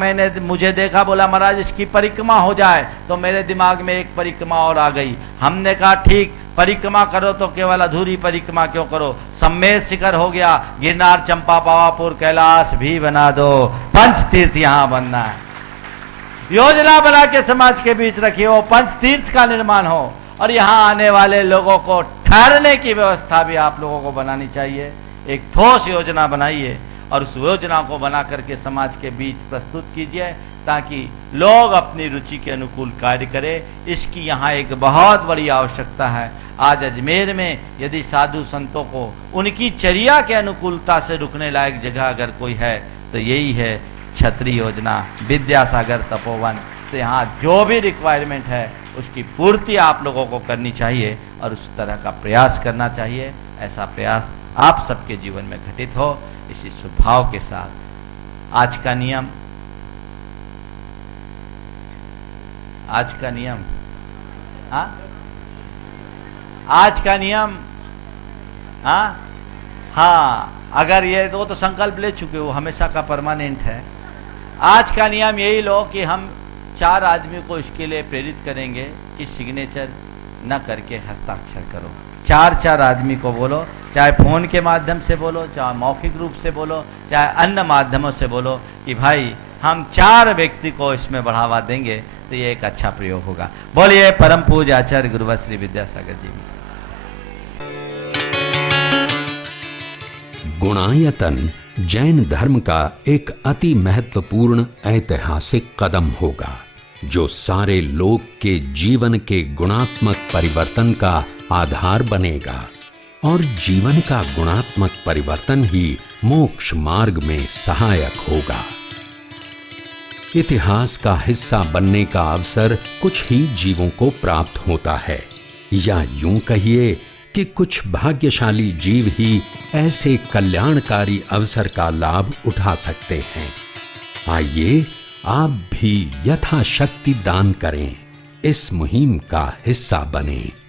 मुझे देखा, बोला महाराज इसकी परिक्रमा हो जाए, तो मेरे दिमाग में एक परिक्रमा और आ गई। हमने कहा ठीक, परिक्रमा करो तो केवल अधूरी परिक्रमा क्यों करो, सम्मेद शिखर हो गया, गिरनार, चंपा, पावापुर, कैलाश भी बना दो, 5 तीर्थ यहाँ बनना है। योजना बना के समाज के बीच रखिए, वो 5 तीर्थ का निर्माण हो और यहाँ आने वाले लोगों को ठहरने की व्यवस्था भी आप लोगों को बनानी चाहिए। एक ठोस योजना बनाइए और उस योजना को बना करके समाज के बीच प्रस्तुत कीजिए, ताकि लोग अपनी रुचि के अनुकूल कार्य करें। इसकी यहाँ एक बहुत बड़ी आवश्यकता है। आज अजमेर में यदि साधु संतों को उनकी चर्या के अनुकूलता से रुकने लायक जगह अगर कोई है तो यही है छत्री योजना, विद्यासागर तपोवन। तो यहाँ जो भी रिक्वायरमेंट है उसकी पूर्ति आप लोगों को करनी चाहिए और उस तरह का प्रयास करना चाहिए। ऐसा प्रयास आप सबके जीवन में घटित हो, इसी सुभाव के साथ आज का नियम अगर ये वो तो संकल्प ले चुके हो, हमेशा का परमानेंट है। आज का नियम यही लो कि हम 4 आदमी को इसके लिए प्रेरित करेंगे कि सिग्नेचर न करके हस्ताक्षर करो। 4 आदमी को बोलो, चाहे फोन के माध्यम से बोलो, चाहे मौखिक रूप से बोलो, चाहे अन्य माध्यमों से बोलो कि भाई हम 4 व्यक्ति को इसमें बढ़ावा देंगे, तो ये एक अच्छा प्रयोग होगा। बोलिए परम पूज्य आचार्य गुरुवर श्री विद्यासागर जी। गुणायतन जैन धर्म का एक अति महत्वपूर्ण ऐतिहासिक कदम होगा, जो सारे लोक के जीवन के गुणात्मक परिवर्तन का आधार बनेगा और जीवन का गुणात्मक परिवर्तन ही मोक्ष मार्ग में सहायक होगा। इतिहास का हिस्सा बनने का अवसर कुछ ही जीवों को प्राप्त होता है, या यूं कहिए कि कुछ भाग्यशाली जीव ही ऐसे कल्याणकारी अवसर का लाभ उठा सकते हैं। आइए आप भी यथाशक्ति दान करें, इस मुहिम का हिस्सा बनें।